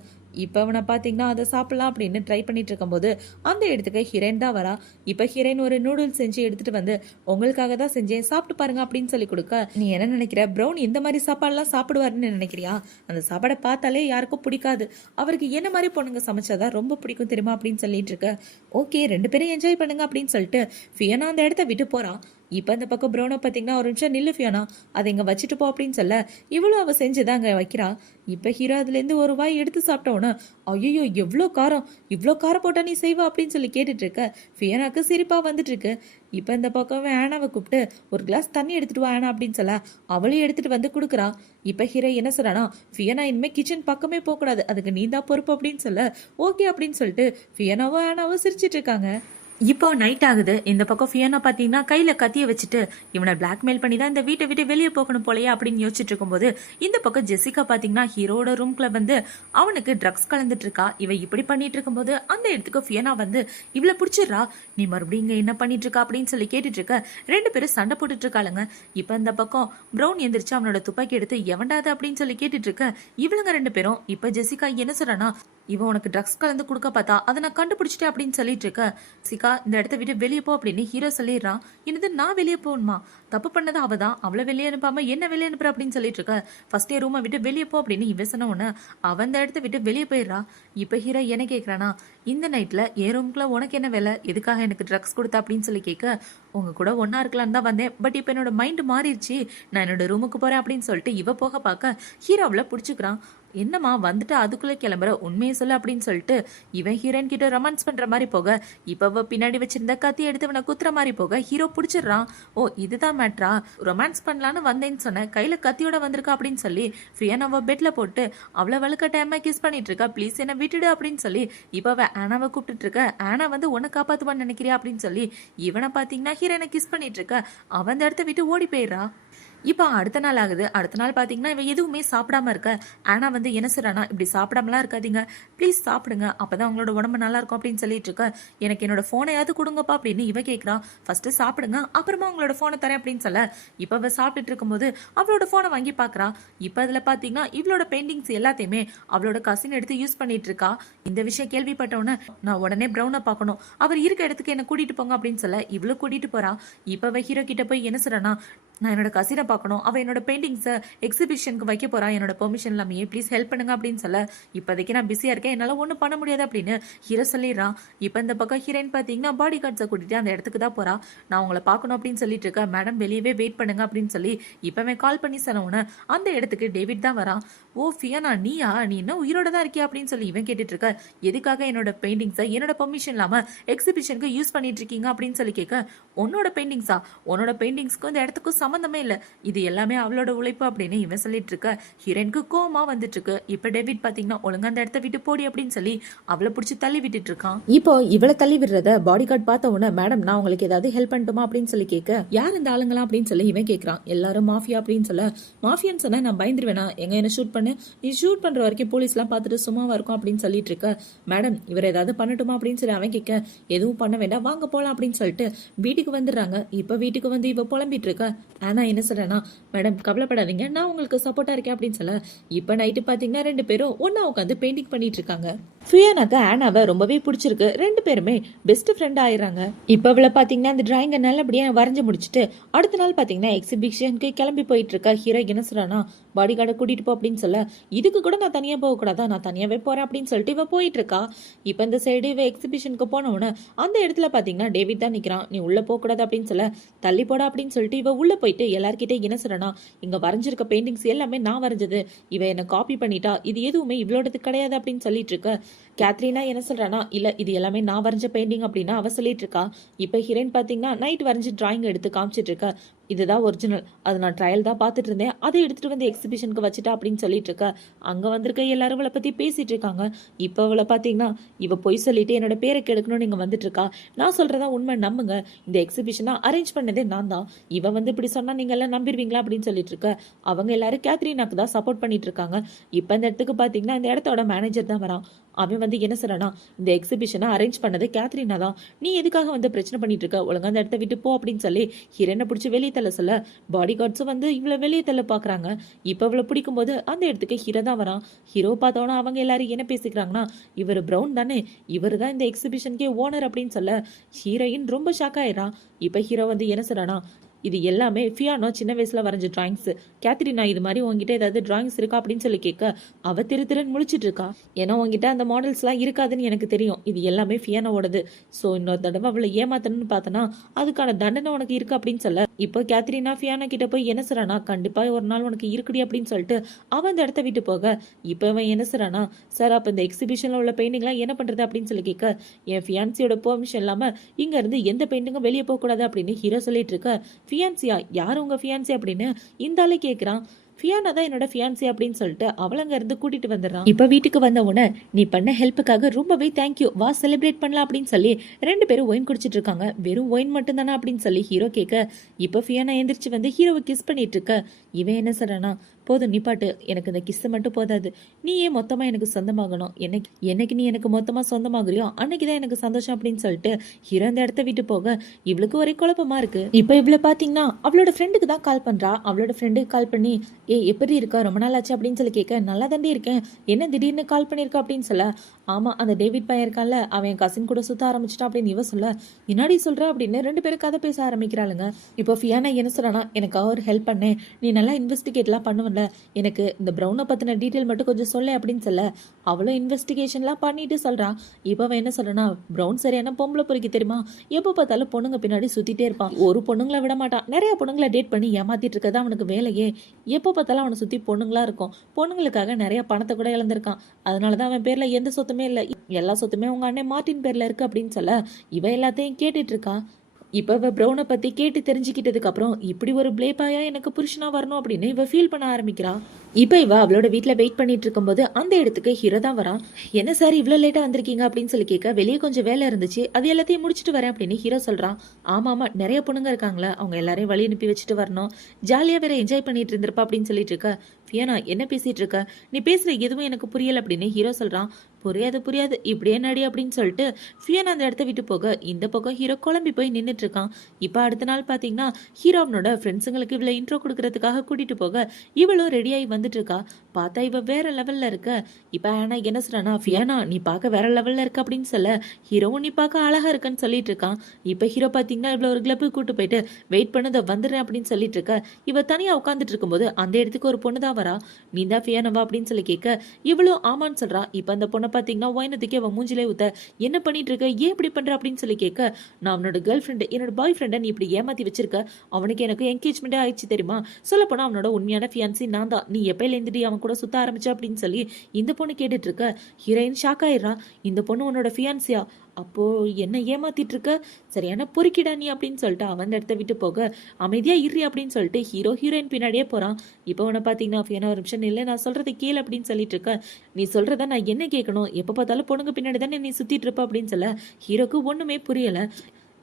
இப்ப அவனை பாத்தீங்கன்னா அதை சாப்பிடலாம் அப்படின்னு ட்ரை பண்ணிட்டு இருக்கும்போது அந்த இடத்துக்கு ஹீரோயின் தான் வரா. இப்ப ஹீரோயின் ஒரு நூடுல்ஸ் செஞ்சு எடுத்துட்டு வந்து உங்களுக்காக தான் செஞ்சேன், சாப்பிட்டு பாருங்க அப்படின்னு சொல்லி கொடுக்க நீ என்ன நினைக்கிற, பிரவுன் இந்த மாதிரி சாப்பாடுலாம் சாப்பிடுவாருன்னு நினைக்கிறியா, அந்த சாப்பாடை பார்த்தாலே யாருக்கும் பிடிக்காது, அவருக்கு என்ன மாதிரி பொண்ணுங்க சமைச்சாதான் ரொம்ப பிடிக்கும் தெரியுமா அப்படின்னு சொல்லிட்டு இருக்க. ஓகே ரெண்டு பேரும் என்ஜாய் பண்ணுங்க அப்படின்னு சொல்லிட்டு ஃபியோனா அந்த இடத்த விட்டு போறான். இப்ப இந்த பக்கம் ப்ரௌனை பாத்தீங்கன்னா ஒரு நிமிஷம் நில்லு ஃபியோனா, அதை இங்க வச்சுட்டு போ அப்படின்னு சொல்ல இவ்வளவு அவ செஞ்சுதான் அங்க வைக்கிறா. இப்ப ஹீரோ அதுல இருந்து ஒரு வாய் எடுத்து சாப்பிட்டோன்னு ஐயோ இவ்வளோ காரம், இவ்வளோ காரம் போட்டா நீ செய்வா அப்படின்னு சொல்லி கேட்டுட்டு இருக்க. ஃபியோனாக்கு சிரிப்பா வந்துட்டு இருக்கு. இப்ப இந்த பக்கம் ஆனாவை கூப்பிட்டு ஒரு கிளாஸ் தண்ணி எடுத்துட்டு வா ஆனா அப்படின்னு சொல்ல அவளையும் எடுத்துட்டு வந்து கொடுக்குறா. இப்ப ஹீரோ என்ன சொல்றானா, ஃபியோனா இனிமே கிச்சன் பக்கமே போக கூடாது, அதுக்கு நீ தான் பொறுப்பு அப்படின்னு சொல்ல ஓகே அப்படின்னு சொல்லிட்டு ஃபியோனாவும் ஆனாவும் சிரிச்சிட்டு இருக்காங்க. இப்போ நைட் ஆகுது. இந்த பக்கம் ஃபியோனா பாத்தீங்கன்னா கையில கத்திய வச்சுட்டு இவனை பிளாக்மெயில் பண்ணி தான் இந்த வீட்டை விட்டு வெளியே போகணும் போலயே அப்படின்னு யோசிச்சுட்டு இருக்கும்போது இந்த பக்கம் ஜெசிகா பாத்தீங்கன்னா ஹீரோட ரூம்குள்ள வந்து அவனுக்கு ட்ரக்ஸ் கலந்துட்டு இருக்கா. இவ இப்படி பண்ணிட்டு இருக்கும்போது அந்த இடத்துக்கு ஃபியோனா வந்து இவளை பிடிச்சிடுறா. நீ மறுபடியும் இங்க என்ன பண்ணிட்டு இருக்கா அப்படின்னு சொல்லி கேட்டுட்டு இருக்க. ரெண்டு பேரும் சண்டை போட்டுட்டு இருக்காளுங்க. இப்ப இந்த பக்கம் ப்ரௌன் எந்திரிச்சு அவனோட துப்பாக்கி எடுத்து எவன்டாது அப்படின்னு சொல்லி கேட்டுட்டு இருக்க. இவளுங்க ரெண்டு பேரும் இப்ப ஜெசிகா என்ன சொல்றானா, இவன் உனக்கு ட்ரக்ஸ் கலந்து கொடுக்க பார்த்தா அதை நான் கண்டுபிடிச்சிட்டேன் அப்படின்னு சொல்லிட்டு இருக்க. சிகா இந்த இடத்த விட்டு வெளியே போ அப்படின்னு ஹீரோ சொல்லிடுறான். என்னது நான் வெளியே போகணுமா, தப்பு பண்ணது அவதான், அவளை வெளியே அனுப்பாம என்ன வெளியே அனுப்புற அப்படின்னு சொல்லிட்டு இருக்க. ஃபர்ஸ்ட் ரூமை விட்டு வெளியே போ அப்படின்னு இவ சொன்ன உடனே அவன் இந்த இடத்த விட்டு வெளியே போயிடுறா. இப்ப ஹீரோ என்ன கேட்கறானா, இந்த நைட்ல என் ரூம்குள்ள உனக்கு என்ன வேலை, எதுக்காக எனக்கு ட்ரக்ஸ் கொடுத்தா அப்படின்னு சொல்லி கேட்க உங்க கூட ஒன்னா இருக்கலான்னு தான் வந்தேன், பட் இப்ப என்னோட மைண்ட் மாறிடுச்சு, நான் என்னோட ரூமுக்கு போறேன் அப்படின்னு சொல்லிட்டு இவ போக பார்க்க ஹீரோவில் பிடிச்சிக்கிறான். என்னம்மா வந்துட்டு அதுக்குள்ள கிளம்புற, உண்மையை சொல்லு அப்படின்னு சொல்லிட்டு இவன் ஹீரோயின் கிட்ட ரொமான்ஸ் பண்ற மாதிரி போக இப்ப பின்னாடி வச்சிருந்த கத்தி எடுத்தவனை குத்துற மாதிரி போக ஹீரோ பிடிச்சிடுறான். ஓ இதுதான் மேட்ரா, ரொமான்ஸ் பண்ணலான்னு வந்தேன்னு சொன்ன, கையில கத்தியோட வந்திருக்கா அப்படின்னு சொல்லி ஃபியோனாவை பெட்ல போட்டு அவளை வழுக்க டைமா கிஸ் பண்ணிட்டு இருக்கா. ப்ளீஸ் என்ன விட்டுடு அப்படின்னு சொல்லி இப்ப ஆனாவை கூப்பிட்டு இருக்க. ஆனா வந்து உன்னை காப்பாத்துவான்னு நினைக்கிறியா அப்படின்னு சொல்லி இவனை பாத்தீங்கன்னா ஹீரோனை கிஸ் பண்ணிட்டு இருக்க. அவன் அந்த இடத்த விட்டு ஓடி போயிடுறா. இப்போ அடுத்த நாள் ஆகுது. அடுத்த நாள் பார்த்தீங்கன்னா இவன் எதுவுமே சாப்பிடாம இருக்க. ஆனா வந்து என்ன சொல்றானா, இப்படி சாப்பிடாமலாம் இருக்காதீங்க, ப்ளீஸ் சாப்பிடுங்க, அப்பதான் உங்களோட உடம்பு நல்லா இருக்கும் அப்படின்னு சொல்லிட்டு இருக்க. எனக்கு என்னோட போனையாவது கொடுங்கப்பா அப்படின்னு இவ கேட்கறான். ஃபர்ஸ்ட் சாப்பிடுங்க, அப்புறமா உங்களோட போனை தரேன் அப்படின்னு சொல்ல இப்ப அவ சாப்பிட்டுட்டு இருக்கும்போது அவளோட போனை வாங்கி பாக்குறா. இப்ப அதுல பாத்தீங்கன்னா இவளோட பெயிண்டிங்ஸ் எல்லாத்தையுமே அவளோட கசின் எடுத்து யூஸ் பண்ணிட்டு இருக்கா. இந்த விஷயம் கேள்விப்பட்டவொன்னே நான் உடனே ப்ரௌனை பார்க்கணும், அவர் இருக்க இடத்துக்கு என்ன கூட்டிட்டு போங்க அப்படின்னு சொல்ல இவ்வளவு கூட்டிட்டு போறா. இப்ப அவ ஹீரோ கிட்ட போய் என்ன சொல்றானா, நான் என்னோட கசினை பார்க்கணும், அவள் என்னோட பெயிண்டிங்ஸை எக்ஸிபிஷனுக்கு வைக்க போறா, என்னோட பெர்மிஷன் இல்லாமையே ப்ளீஸ் ஹெல்ப் பண்ணுங்க அப்படின்னு சொல்ல, இப்போதைக்கு நான் பிஸியாக இருக்கேன், என்னால் ஒன்றும் பண்ண முடியாது அப்படின்னு ஹீரோ சொல்லிடுறான். இப்போ இந்த பக்கம் ஹீரோயின் பார்த்தீங்கன்னா பாடி கார்ட்ஸை கூட்டிட்டு அந்த இடத்துக்கு தான் போறா. நான் உங்களை பார்க்கணும் அப்படின்னு சொல்லிட்டு இருக்கேன், மேடம் வெளியவே வெயிட் பண்ணுங்க அப்படின்னு சொல்லி இப்போவே கால் பண்ணி சொன்னவொன்னே அந்த இடத்துக்கு டேவிட் தான் வரான். ஓ ஃபியானா நீயா, நீ இன்னும் உயிரோட தான் இருக்கியா அப்படின்னு சொல்லி இவன் கேட்டுட்டு இருக்க. எதுக்காக என்னோட பெயிண்டிங்ஸை என்னோட பெர்மிஷன் இல்லாமல் எக்ஸிபிஷனுக்கு யூஸ் பண்ணிட்டு இருக்கீங்க அப்படின்னு சொல்லி கேட்க, உன்னோட பெயிண்டிங்ஸா, உன்னோட பெயிண்டிங்ஸ்க்கும் இந்த இடத்துக்கும் சம்மந்தமே இல்லை, இது எல்லாமே அவளோட உழைப்பு அப்படின்னு இவன் சொல்லிட்டு இருக்க. ஹீரோனுக்கு கோமா வந்துட்டு இருக்கு. இப்போ டேவிட் பாத்தீங்கன்னா ஒழுங்கா அந்த இடத்த விட்டு போடி அப்படின்னு சொல்லி அவளை பிடிச்சி தள்ளி விட்டுட்டு இருக்கான். இப்போ இவளை தள்ளி விடுறத பாடி கார்டு பார்த்த உடனே, மேடம் நான் உங்களுக்கு ஏதாவது ஹெல்ப் பண்ணட்டுமா அப்படின்னு சொல்லி கேட்க, யார் இந்த ஆளுங்களா அப்படின்னு சொல்லி இவன் கேட்கறான். எல்லாரும் மாஃபியா அப்படின்னு சொல்ல, மாஃபியான்னு சொன்னா நான் பயந்துருவேனா, எங்க என்ன ஷூட் பண்ணு, நீ ஷூட் பண்ற வரைக்கும் போலீஸ்லாம் பார்த்துட்டு சும்மாவா இருக்கும் அப்படின்னு சொல்லிட்டு இருக்க. மேடம் இவர் ஏதாவது பண்ணட்டுமா அப்படின்னு சொல்லி அவன் கேட்க, எதுவும் பண்ண வேண்டாம் வாங்க போலாம் அப்படின்னு சொல்லிட்டு வீட்டுக்கு வந்துடுறாங்க. இப்ப வீட்டுக்கு வந்து இவ புலம்பிட்டு இருக்க. ஆனா என்ன சொல்றேன்னா, மேடம் கவலைப்படாதீங்க நான் உங்களுக்கு சப்போர்ட்டா இருக்கேன் அப்படின்னு சொல்ல, இப்ப நைட்டு பாத்தீங்கன்னா ரெண்டு பேரும் ஒன்னா உட்காந்து பெயிண்டிங் பண்ணிட்டு இருக்காங்க. ஃபியானாக்கு ஆனாவை ரொம்பவே பிடிச்சிருக்கு, ரெண்டு பேருமே பெஸ்ட் ஃப்ரெண்ட் ஆயிடுறாங்க. இப்ப அவளை பாத்தீங்கன்னா அந்த டிராயிங்கை நல்லபடியா வரைஞ்சு முடிச்சுட்டு அடுத்த நாள் பாத்தீங்கன்னா எக்ஸிபிஷனுக்கு கிளம்பி போயிட்டு இருக்கா. ஹீரோ என்ன சொல்றானா, பாடி கார்டை கூட்டிட்டு போ அப்படின்னு சொல்ல, இதுக்கு கூட நான் தனியா போக கூடாதா, நான் தனியாவே போறேன் அப்படின்னு சொல்லிட்டு இவ போயிட்டு இருக்கா. இப்ப இந்த சைடு இவ எக்ஸிபிஷனுக்கு போனவன அந்த இடத்துல பாத்தீங்கன்னா டேவிட் தான் நிக்கிறான். நீ உள்ள போக கூடாது அப்படின்னு சொல்ல, தள்ளி போட அப்படின்னு சொல்லிட்டு இவ உள்ள போயிட்டு எல்லார்கிட்ட என்ன சொல்றனா, இங்க வரைஞ்சிருக்க பெயிண்டிங்ஸ் எல்லாமே நான் வரைஞ்சது, இவ என்ன காப்பி பண்ணிட்டா, இது எதுவுமே இவளோடது கிடையாது அப்படின்னு சொல்லிட்டு இருக்க. கேத்ரினா என்ன சொல்றானா, இல்ல இது எல்லாமே நான் வரைஞ்ச பெயிண்டிங் அப்படின்னு அவ சொல்லிட்டு இருக்கா. இப்ப ஹீரோயின் பாத்தீங்கன்னா நைட் வரைஞ்சு டிராயிங் எடுத்து காமிச்சிட்டு இருக்க. இதுதான் ஒரிஜினல், அது நான் ட்ரையல் தான் பார்த்துட்டு இருந்தேன், அதை எடுத்துட்டு வந்து எக்ஸிபிஷனுக்கு வச்சுட்டா அப்படின்னு சொல்லிட்டு இருக்க. அங்க வந்திருக்க எல்லாரும் அவளை பத்தி பேசிட்டு இருக்காங்க. இப்ப அவளை பாத்தீங்கன்னா இவ பொய் சொல்லிட்டு என்னோட பேரை கெடுக்கணும்னு இங்க வந்துட்டு இருக்கா, நான் சொல்றதா உண்மை நம்புங்க, இந்த எக்ஸிபிஷனா அரேஞ்ச் பண்ணதே நான் தான், இவ வந்து இப்படி சொன்னா நீங்க எல்லாம் நம்பிடுவீங்களா அப்படின்னு சொல்லிட்டு இருக்க. அவங்க எல்லாரும் கேத்ரினாக்கு தான் சப்போர்ட் பண்ணிட்டு இருக்காங்க. இப்ப இந்த இடத்துக்கு பாத்தீங்கன்னா இந்த இடத்தோட மேனேஜர் தான் வரான். அவன் வந்து என்ன சொல்றானா, இந்த எக்ஸிபிஷனை அரேஞ்ச் பண்ணது கேத்ரினா தான், நீ எதுக்காக வந்து பிரச்சனை பண்ணிட்டு இருக்க, ஒழுங்கா அந்த இடத்த விட்டு போ அப்படின்னு சொல்லி ஹீரோனை பிடிச்சி வெளியே தள்ள சொல்ல, பாடி கார்ட்ஸும் வந்து இவ்வளவு வெளியே தள்ள பாக்குறாங்க. இப்ப இவ்வளவு பிடிக்கும் போது அந்த இடத்துக்கு ஹீரோ தான் வரான். ஹீரோ பார்த்தோன்னா அவங்க எல்லாரும் என்ன பேசிக்கிறாங்கன்னா, இவர் பிரவுன் தானே, இவர் தான் இந்த எக்ஸிபிஷனுக்கே ஓனர் அப்படின்னு சொல்ல ஹீரோயின் ரொம்ப ஷாக் ஆயிடுறான். இப்ப ஹீரோ வந்து என்ன சொல்றானா, இது எல்லாமே ஃபியானோ சின்ன வயசுல வரைஞ்ச டிராயிங்ஸ், கேத்ரினா இது மாதிரி உங்ககிட்ட ஏதாவது டிராயிங்ஸ் இருக்கா அப்படின்னு சொல்லி கேட்க, அவ திருன்னு முழிச்சிட்டு இருக்கா. ஏன்னா உங்ககிட்ட அந்த மாடல்ஸ் எல்லாம் இருக்காதுன்னு எனக்கு தெரியும், இது எல்லாமே ஃபியானோடது, சோ இன்னொரு தடவை அவளை ஏமாத்தணும்னு பார்த்தனா அதுக்கான தண்டனை உனக்கு இருக்கு அப்படின்னு சொல்ல. இப்போ கேத்ரினா ஃபியானா கிட்ட போய் என்ன சொல்றானா, கண்டிப்பா ஒரு நாள் உனக்கு இருக்குடி அப்படின்னு சொல்லிட்டு அவன் அந்த இடத்த விட்டு போக, இப்போ அவன் என்ன சொல்றானா, சார் அப்ப இந்த எக்ஸிபிஷன்ல உள்ள பெயிண்டிங்லாம் என்ன பண்றது அப்படின்னு சொல்லி கேட்க, என் ஃபியான்சியோட பெர்மிஷன் இல்லாம இங்க இருந்து எந்த பெயிண்டிங்கும் வெளியே போக கூடாது அப்படின்னு ஹீரோ சொல்லிட்டு இருக்க. ஃபியான்சியா, யார் உங்க ஃபியான்சி அப்படின்னு இந்த ஆளு கேட்குறான். ஃபியானா தான் என்னோட ஃபியான்சி அப்படின்னு சொல்லிட்டு அவளங்க இருந்து கூட்டிட்டு வந்துடுறான். இப்ப வீட்டுக்கு வந்த உடனே, நீ பண்ண ஹெல்ப்புக்காக ரொம்பவே தேங்க்யூ, வா செலிப்ரேட் பண்ணலாம் அப்படின்னு சொல்லி ரெண்டு பேரும் ஒயின் குடிச்சிட்டு இருக்காங்க. வெறும் ஒயின் மட்டும் தானே அப்படின்னு சொல்லி ஹீரோ கேட்க, இப்ப ஃபியானா எந்திரிச்சு வந்து ஹீரோவை கிஸ் பண்ணிட்டு இருக்க. இவன் என்ன சொல்றானா, போதும் நிப்பாட்டு, எனக்கு இந்த கிஸ் மட்டும் போதாது, நீ ஏன் மொத்தமா எனக்கு சொந்தமாகணும், என்னைக்கு நீ எனக்கு மொத்தமா சொந்தமாகறியோ அன்னைக்குதான் எனக்கு சந்தோஷம் அப்படின்னு சொல்லிட்டு ஹீரோ அந்த இடத்த விட்டு போக இவளுக்கு ஒரே குழப்பமா இருக்கு. இப்ப இவ்வளவு பாத்தீங்கன்னா அவளோட ஃப்ரெண்டுக்கு தான் கால் பண்றா. அவளோட ஃப்ரெண்டுக்கு கால் பண்ணி, எப்படி இருக்கா, ரொம்ப நாள் ஆச்சு அப்படின்னு சொல்லி கேட்க, நல்லா தாண்டி இருக்கேன், என்ன திடீர்னு கால் பண்ணிருக்கா அப்படின்னு சொல்ல, ஆமா அந்த டேவிட் பையன் இருக்கான்ல, அவன் என் கசின் கூட சுத்த ஆரம்பிச்சிட்டான் அப்படின்னு இவ சொல்ல, என்னடி சொல்ற அப்படின்னு ரெண்டு பேரும் கதை பேச ஆரம்பிக்கிறாளுங்க. இப்போ ஃபியானா என்ன சொல்றானா, எனக்கு ஒரு ஹெல்ப் பண்ணேன், நீ நல்லா இன்வெஸ்டிகேட்லாம் பண்ணுவல, எனக்கு இந்த ப்ரௌனை பத்தின டீட்டெயில் மட்டும் கொஞ்சம் சொல்ல அப்படின்னு சொல்ல, அவளும் இன்வெஸ்டிகேஷன்லாம் பண்ணிட்டு சொல்றா. இப்போ அவன் என்ன சொல்றானா, ப்ரௌன் சரியான பொம்பளை பொறுக்கி தெரியுமா, எப்போ பார்த்தாலும் பொண்ணுங்க பின்னாடி சுத்திட்டே இருப்பான், ஒரு பொண்ணுங்களை விட மாட்டான், நிறைய பொண்ணுங்களை டேட் பண்ணி ஏமாத்திட்டு இருக்கதான் அவனுக்கு வேலையே, எப்போ பார்த்தாலும் அவனை சுத்தி பொண்ணுங்களா இருக்கும், பொண்ணுங்களுக்காக நிறைய பணத்தை கூட இழந்திருக்கான், அதனாலதான் அவன் பேர்ல எந்த சொத்துமே இல்லை, எல்லா சொத்துமே உங்க அண்ணன் மார்ட்டின் பேர்ல இருக்கு அப்படின்னு சொல்ல இவ எல்லாத்தையும் கேட்டுட்டு இருக்கா. இப்ப இவ ப்ரௌனை பத்தி கேட்டு தெரிஞ்சுக்கிட்டதுக்கு அப்புறம் இப்படி ஒரு பிளேபாயா எனக்கு புருஷனா வரணும் அப்படின்னு இவ ஃபீல் பண்ண ஆரம்பிக்கிறா. இப்ப இவ அவளோட வீட்டுல வெயிட் பண்ணிட்டு இருக்கும்போது அந்த இடத்துக்கு ஹீரோ தான் வரான். என்ன சார் இவ்வளவு லேட்டா வந்திருக்கீங்க அப்படின்னு சொல்லி கேட்க, வெளியே கொஞ்சம் வேலை இருந்துச்சு, அது எல்லாத்தையும் முடிச்சுட்டு வரேன் அப்படின்னு ஹீரோ சொல்றான். ஆமா நிறைய பொண்ணுங்க இருக்காங்களா, அவங்க எல்லாரையும் வழி அனுப்பி வச்சுட்டு வரணும், ஜாலியா வேற என்ஜாய் பண்ணிட்டு இருந்திருப்பா அப்படின்னு சொல்லிட்டு இருக்க. ஃபியானா என்ன பேசிட்டு இருக்க, நீ பேசுற எதுவும் எனக்கு புரியல அப்படின்னு ஹீரோ சொல்றான். புரியாது புரியாது இப்படியே நடி அப்படின்னு சொல்லிட்டு ஃபியானா அந்த இடத்த விட்டு போக இந்த பக்கம் ஹீரோ குழம்பி போய் நின்றுட்டு இருக்கான். இப்போ அடுத்த நாள் பார்த்தீங்கன்னா ஹீரோ அவனோட ஃப்ரெண்ட்ஸுங்களுக்கு இவளை இன்ட்ரோ கொடுக்கறதுக்காக கூட்டிட்டு போக இவளும் ரெடியாகி வந்துட்டு இருக்கா. பார்த்தா இவ வேற லெவல்ல இருக்க. இப்போ ஆனா என்ன சொல்றானா, ஃபியானா நீ பார்க்க வேற லெவல்ல இருக்க அப்படின்னு சொல்ல ஹீரோவும் நீ பார்க்க அழகா இருக்கன்னு சொல்லிட்டு இருக்கான். இப்போ ஹீரோ பார்த்தீங்கன்னா இவ்வளோ ஒரு கிளப்புக்கு கூட்டு போயிட்டு வெயிட் பண்ணதை வந்துடுறேன் அப்படின்னு சொல்லிட்டு இருக்க. இவ தனியா உட்காந்துட்டு இருக்கும்போது அந்த இடத்துக்கு ஒரு பொண்ணு தான் வரா. நீ தான் ஃபியானவா அப்படின்னு சொல்லி கேட்க இவ்வளோ ஆமான்னு சொல்றா. இப்போ அந்த பொண்ணை பார்த்தீங்கன்னா ஒயினத்துக்கே அவன் மூஞ்சிலே ஊத்த என்ன பண்ணிட்டு இருக்க, ஏன் இப்படி பண்ற அப்படின்னு சொல்லி கேட்க நான் அவனோட கேர்ள் ஃப்ரெண்டு என்னோட பாய் ஃப்ரெண்டை நீ இப்படி ஏமாத்தி வச்சிருக்க, அவனுக்கு எனக்கு என்கேஜ்மெண்டே ஆயிடுச்சு தெரியுமா, சொல்ல போனா அவனோட உண்மையான ஃபியான்சி நான் தான், நீ எப்பயில இருந்துட்டு அவன் கூட சுத்த ஆரம்பிச்ச அப்படின்னு சொல்லி இந்த பொண்ணு கேட்டுட்டு இருக்க. ஹீரோயின் ஷாக் ஆயிடுறா. இந்த பொண்ணு உன்னோட ஃபியான்சியா, அப்போ என்ன ஏமாத்திட்டு இருக்க, சரியான பொறுக்கிடா நீ அப்படின்னு சொல்லிட்டு அவன் அந்த இடத்த விட்டு போக அமைதியா இரு அப்படின்னு சொல்லிட்டு ஹீரோயின் பின்னாடியே போறான். இப்போ உன்னை பாத்தீங்கன்னா ஃபியானா ஒரு நிமிஷம் இல்லை நான் சொல்றது கேளு அப்படின்னு சொல்லிட்டு இருக்க. நீ சொல்றத நான் என்ன கேட்கணும், எப்ப பார்த்தாலும் பொண்ணுங்க பின்னாடி தானே நீ சுத்திட்டு இருப்ப அப்படின்னு சொல்ல ஹீரோக்கு ஒண்ணுமே புரியல.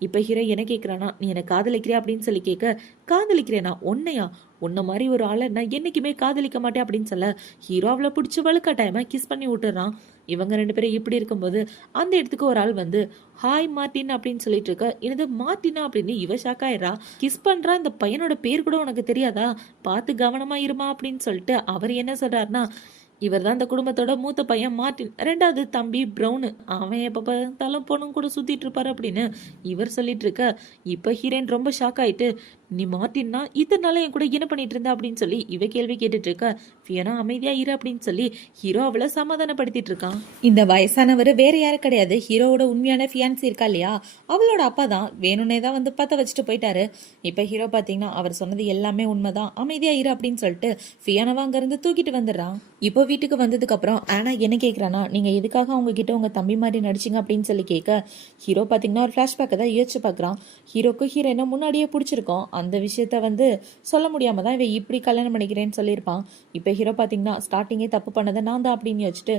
இப்ப ஹீரோ என்ன கேட்கிறானா, நீ என்ன காதலிக்கிறியா அப்படின்னு சொல்லி கேட்க காதலிக்கிறேனா உன்னையா, உன்ன மாதிரி ஒரு ஆளை நான் என்னைக்குமே காதலிக்க மாட்டேன் அப்படின்னு சொல்ல ஹீரோ அவளை பிடிச்சி வலுக்கட்டாயமா கிஸ் பண்ணி விட்டுறான். இவங்க ரெண்டு பேரும் இப்படி இருக்கும்போது அந்த இடத்துக்கு ஒரு ஆள் வந்து ஹாய் மார்டின் அப்படின்னு சொல்லிட்டு இருக்க. எனது மார்டினா அப்படின்னு இவ ஷாக் ஆயிடுறா. கிஸ் பண்றா, இந்த பையனோட பேர் கூட உனக்கு தெரியாதா, பார்த்து கவனமா இருமா அப்படின்னு சொல்லிட்டு அவர் என்ன சொல்றாருன்னா, இவர் தான் இந்த குடும்பத்தோட மூத்த பையன் மார்டின், ரெண்டாவது தம்பி ப்ரௌனு, அவன் எப்ப பார்த்தாலும் பொண்ணுங்க கூட சுத்திட்டு இருப்பாரு அப்படின்னு இவர் சொல்லிட்டு இருக்க. இப்ப ஹீரோயின் ரொம்ப ஷாக் ஆயிட்டு நீ மார்டின்னா இத்தனை நாள என் கூட என்ன பண்ணிட்டு இருந்த அப்படின்னு சொல்லி இவ கேள்வி கேட்டுட்டு இருக்க. ஃபியானா அமைதியா இரு அப்படின்னு சொல்லி ஹீரோ அவளை சமாதானப்படுத்திட்டு இருக்கான். இந்த வயசானவர் வேற யாரும் கிடையாது, ஹீரோவோட உண்மையான ஃபியான்சி இருக்கா இல்லையா, அவளோட அப்பா தான், வேணும்னே தான் வந்து பத்த வச்சுட்டு போயிட்டாரு. இப்ப ஹீரோ பாத்தீங்கன்னா அவர் சொன்னது எல்லாமே உண்மைதான், அமைதியா இரு அப்படின்னு சொல்லிட்டு ஃபியானாவை அங்க இருந்து தூக்கிட்டு வந்துடுறான். இப்போ வீட்டுக்கு வந்ததுக்கு அப்புறம் ஆனா என்ன கேக்குறானா, நீங்க எதுக்காக அவங்க கிட்ட உங்க தம்பி மாதிரி நடிச்சிங்க அப்படின்னு சொல்லி கேட்க ஹீரோ பாத்தீங்கன்னா ஒரு பிளாஷ்பேக்கை தான் யோசிச்சு பாக்குறான். ஹீரோக்கு ஹீரோயினை முன்னாடியே பிடிச்சிருக்கோம், அந்த விஷயத்த வந்து சொல்ல முடியாம தான் இவன் இப்படி கல்யாணம் பண்ணிக்கிறேன்னு சொல்லியிருப்பான். இப்போ ஹீரோ பாத்தீங்கன்னா ஸ்டார்டிங்கே தப்பு பண்ணதை நான் தான் அப்படின்னு யோசிச்சுட்டு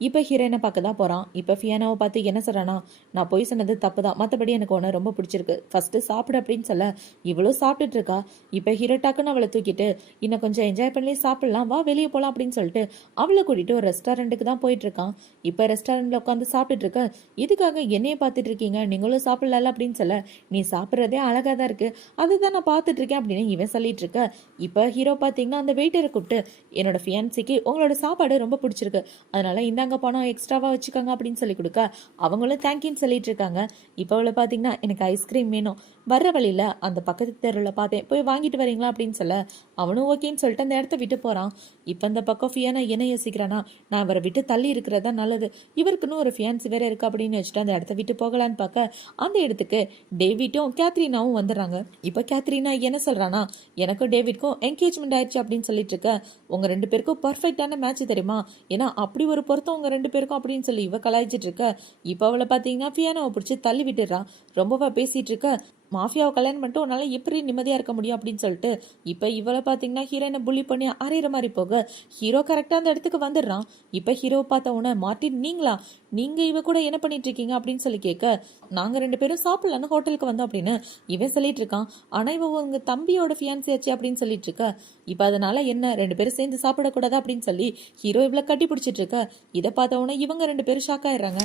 இப்போ ஹீரோயினை பார்க்க தான் போகிறான். இப்போ ஃபியானாவை பார்த்து என்ன சொல்கிறானா, நான் போய் சொன்னது தப்பு தான், மற்றபடி எனக்கு ஒன்று ரொம்ப பிடிச்சிருக்கு, ஃபஸ்ட்டு சாப்பிடு அப்படின்னு சொல்ல இவ்வளோ சாப்பிட்டுட்டு இருக்கா. இப்போ ஹீரோ டக்குன்னு அவளை தூக்கிட்டு இன்னும் கொஞ்சம் என்ஜாய் பண்ணி சாப்பிட்லாம் வா வெளியே போகலாம் அப்படின்னு சொல்லிட்டு அவளை கூட்டிகிட்டு ஒரு ரெஸ்டாரண்ட்டுக்கு தான் போயிட்டுருக்கான். இப்போ ரெஸ்டாரண்ட்டில் உட்காந்து சாப்பிட்டுட்டு இருக்க. இதுக்காக என்னையே பார்த்துட்டு இருக்கீங்க, நீங்களும் சாப்பிடல அப்படின்னு சொல்ல நீ சாப்பிட்றதே அழகாக தான் இருக்குது, அதுதான் நான் பார்த்துட்டு இருக்கேன் அப்படின்னு இவன் சொல்லிட்டு இருக்க. இப்போ ஹீரோ பார்த்தீங்கன்னா அந்த வெயிட்டரை கூப்பிட்டு என்னோட ஃபியான்சிக்கு உங்களோட சாப்பாடு ரொம்ப பிடிச்சிருக்கு, அதனால இந்த பணம் எக்ஸ்ட்ராவா வச்சுக்கோங்க அப்படின்னு சொல்லி கொடுக்க அவங்களும் தேங்க்யூன்னு சொல்லிட்டு இருக்காங்க. இப்போ அவளை பார்த்தீங்கன்னா எனக்கு ஐஸ்கிரீம் வேணும், வர்ற வழியில அந்த பக்கத்து தெருவில் பார்த்தேன், போய் வாங்கிட்டு வரீங்களா அப்படின்னு சொல்ல அவனும் ஓகேன்னு சொல்லிட்டு அந்த இடத்த விட்டு போறான். இப்போ அந்த பக்கம் ஃபியானா என்ன யோசிக்கிறானா, நான் அவரை விட்டு தள்ளி இருக்கிறதா நல்லது, இவருக்குன்னு ஒரு ஃபியான்சி வேற இருக்கு அப்படின்னு வச்சுட்டு அந்த இடத்த விட்டு போகலான்னு பார்க்க அந்த இடத்துக்கு டேவிட்டும் கேத்ரினாவும் வந்துடுறாங்க. இப்போ கேத்ரினா என்ன சொல்றானா, எனக்கும் டேவிட்க்கும் என்கேஜ்மெண்ட் ஆயிடுச்சு அப்படின்னு சொல்லிட்டு இருக்க. உங்க ரெண்டு பேருக்கும் பர்ஃபெக்டான மேட்ச் தெரியுமா, ஏன்னா அப்படி ஒரு பொருத்தம் உங்க ரெண்டு பேருக்கும் அப்படின்னு சொல்லி இவ கலாய்ச்சிட்டு இருக்க. இப்போ அவளை பார்த்தீங்கன்னா ஃபியானாவை பிடிச்சி தள்ளி விட்டுறான். ரொம்பவா பேசிட்டு இருக்க, மாஃபியாவை கல்யாணம் பண்ணிட்டு உன்னால எப்படி நிம்மதியா இருக்க முடியும் அப்படின்னு சொல்லிட்டு இப்ப இவளை பாத்தீங்கன்னா ஹீரோயினை புள்ளி பண்ணி அரைகிற மாதிரி போக ஹீரோ கரெக்டா அந்த இடத்துக்கு வந்துடுறான். இப்ப ஹீரோ பார்த்த உடனே மார்ட்டின் நீங்களா, நீங்க இவ கூட என்ன பண்ணிட்டு இருக்கீங்க அப்படின்னு சொல்லி கேட்க நாங்க ரெண்டு பேரும் சாப்பிடலான்னு ஹோட்டலுக்கு வந்தோம் அப்படின்னு இவன் சொல்லிட்டு இருக்கான். ஆனா இவ உங்க தம்பியோட ஃபியான்சி ஆச்சு அப்படின்னு சொல்லிட்டு இருக்க. இப்ப அதனால என்ன ரெண்டு பேரும் சேர்ந்து சாப்பிடக்கூடாது அப்படின்னு சொல்லி ஹீரோ இவ்வளவு கட்டி பிடிச்சிட்டு இருக்க. இதை பார்த்த உடனே இவங்க ரெண்டு பேரும் ஷாக் ஆயிடுறாங்க.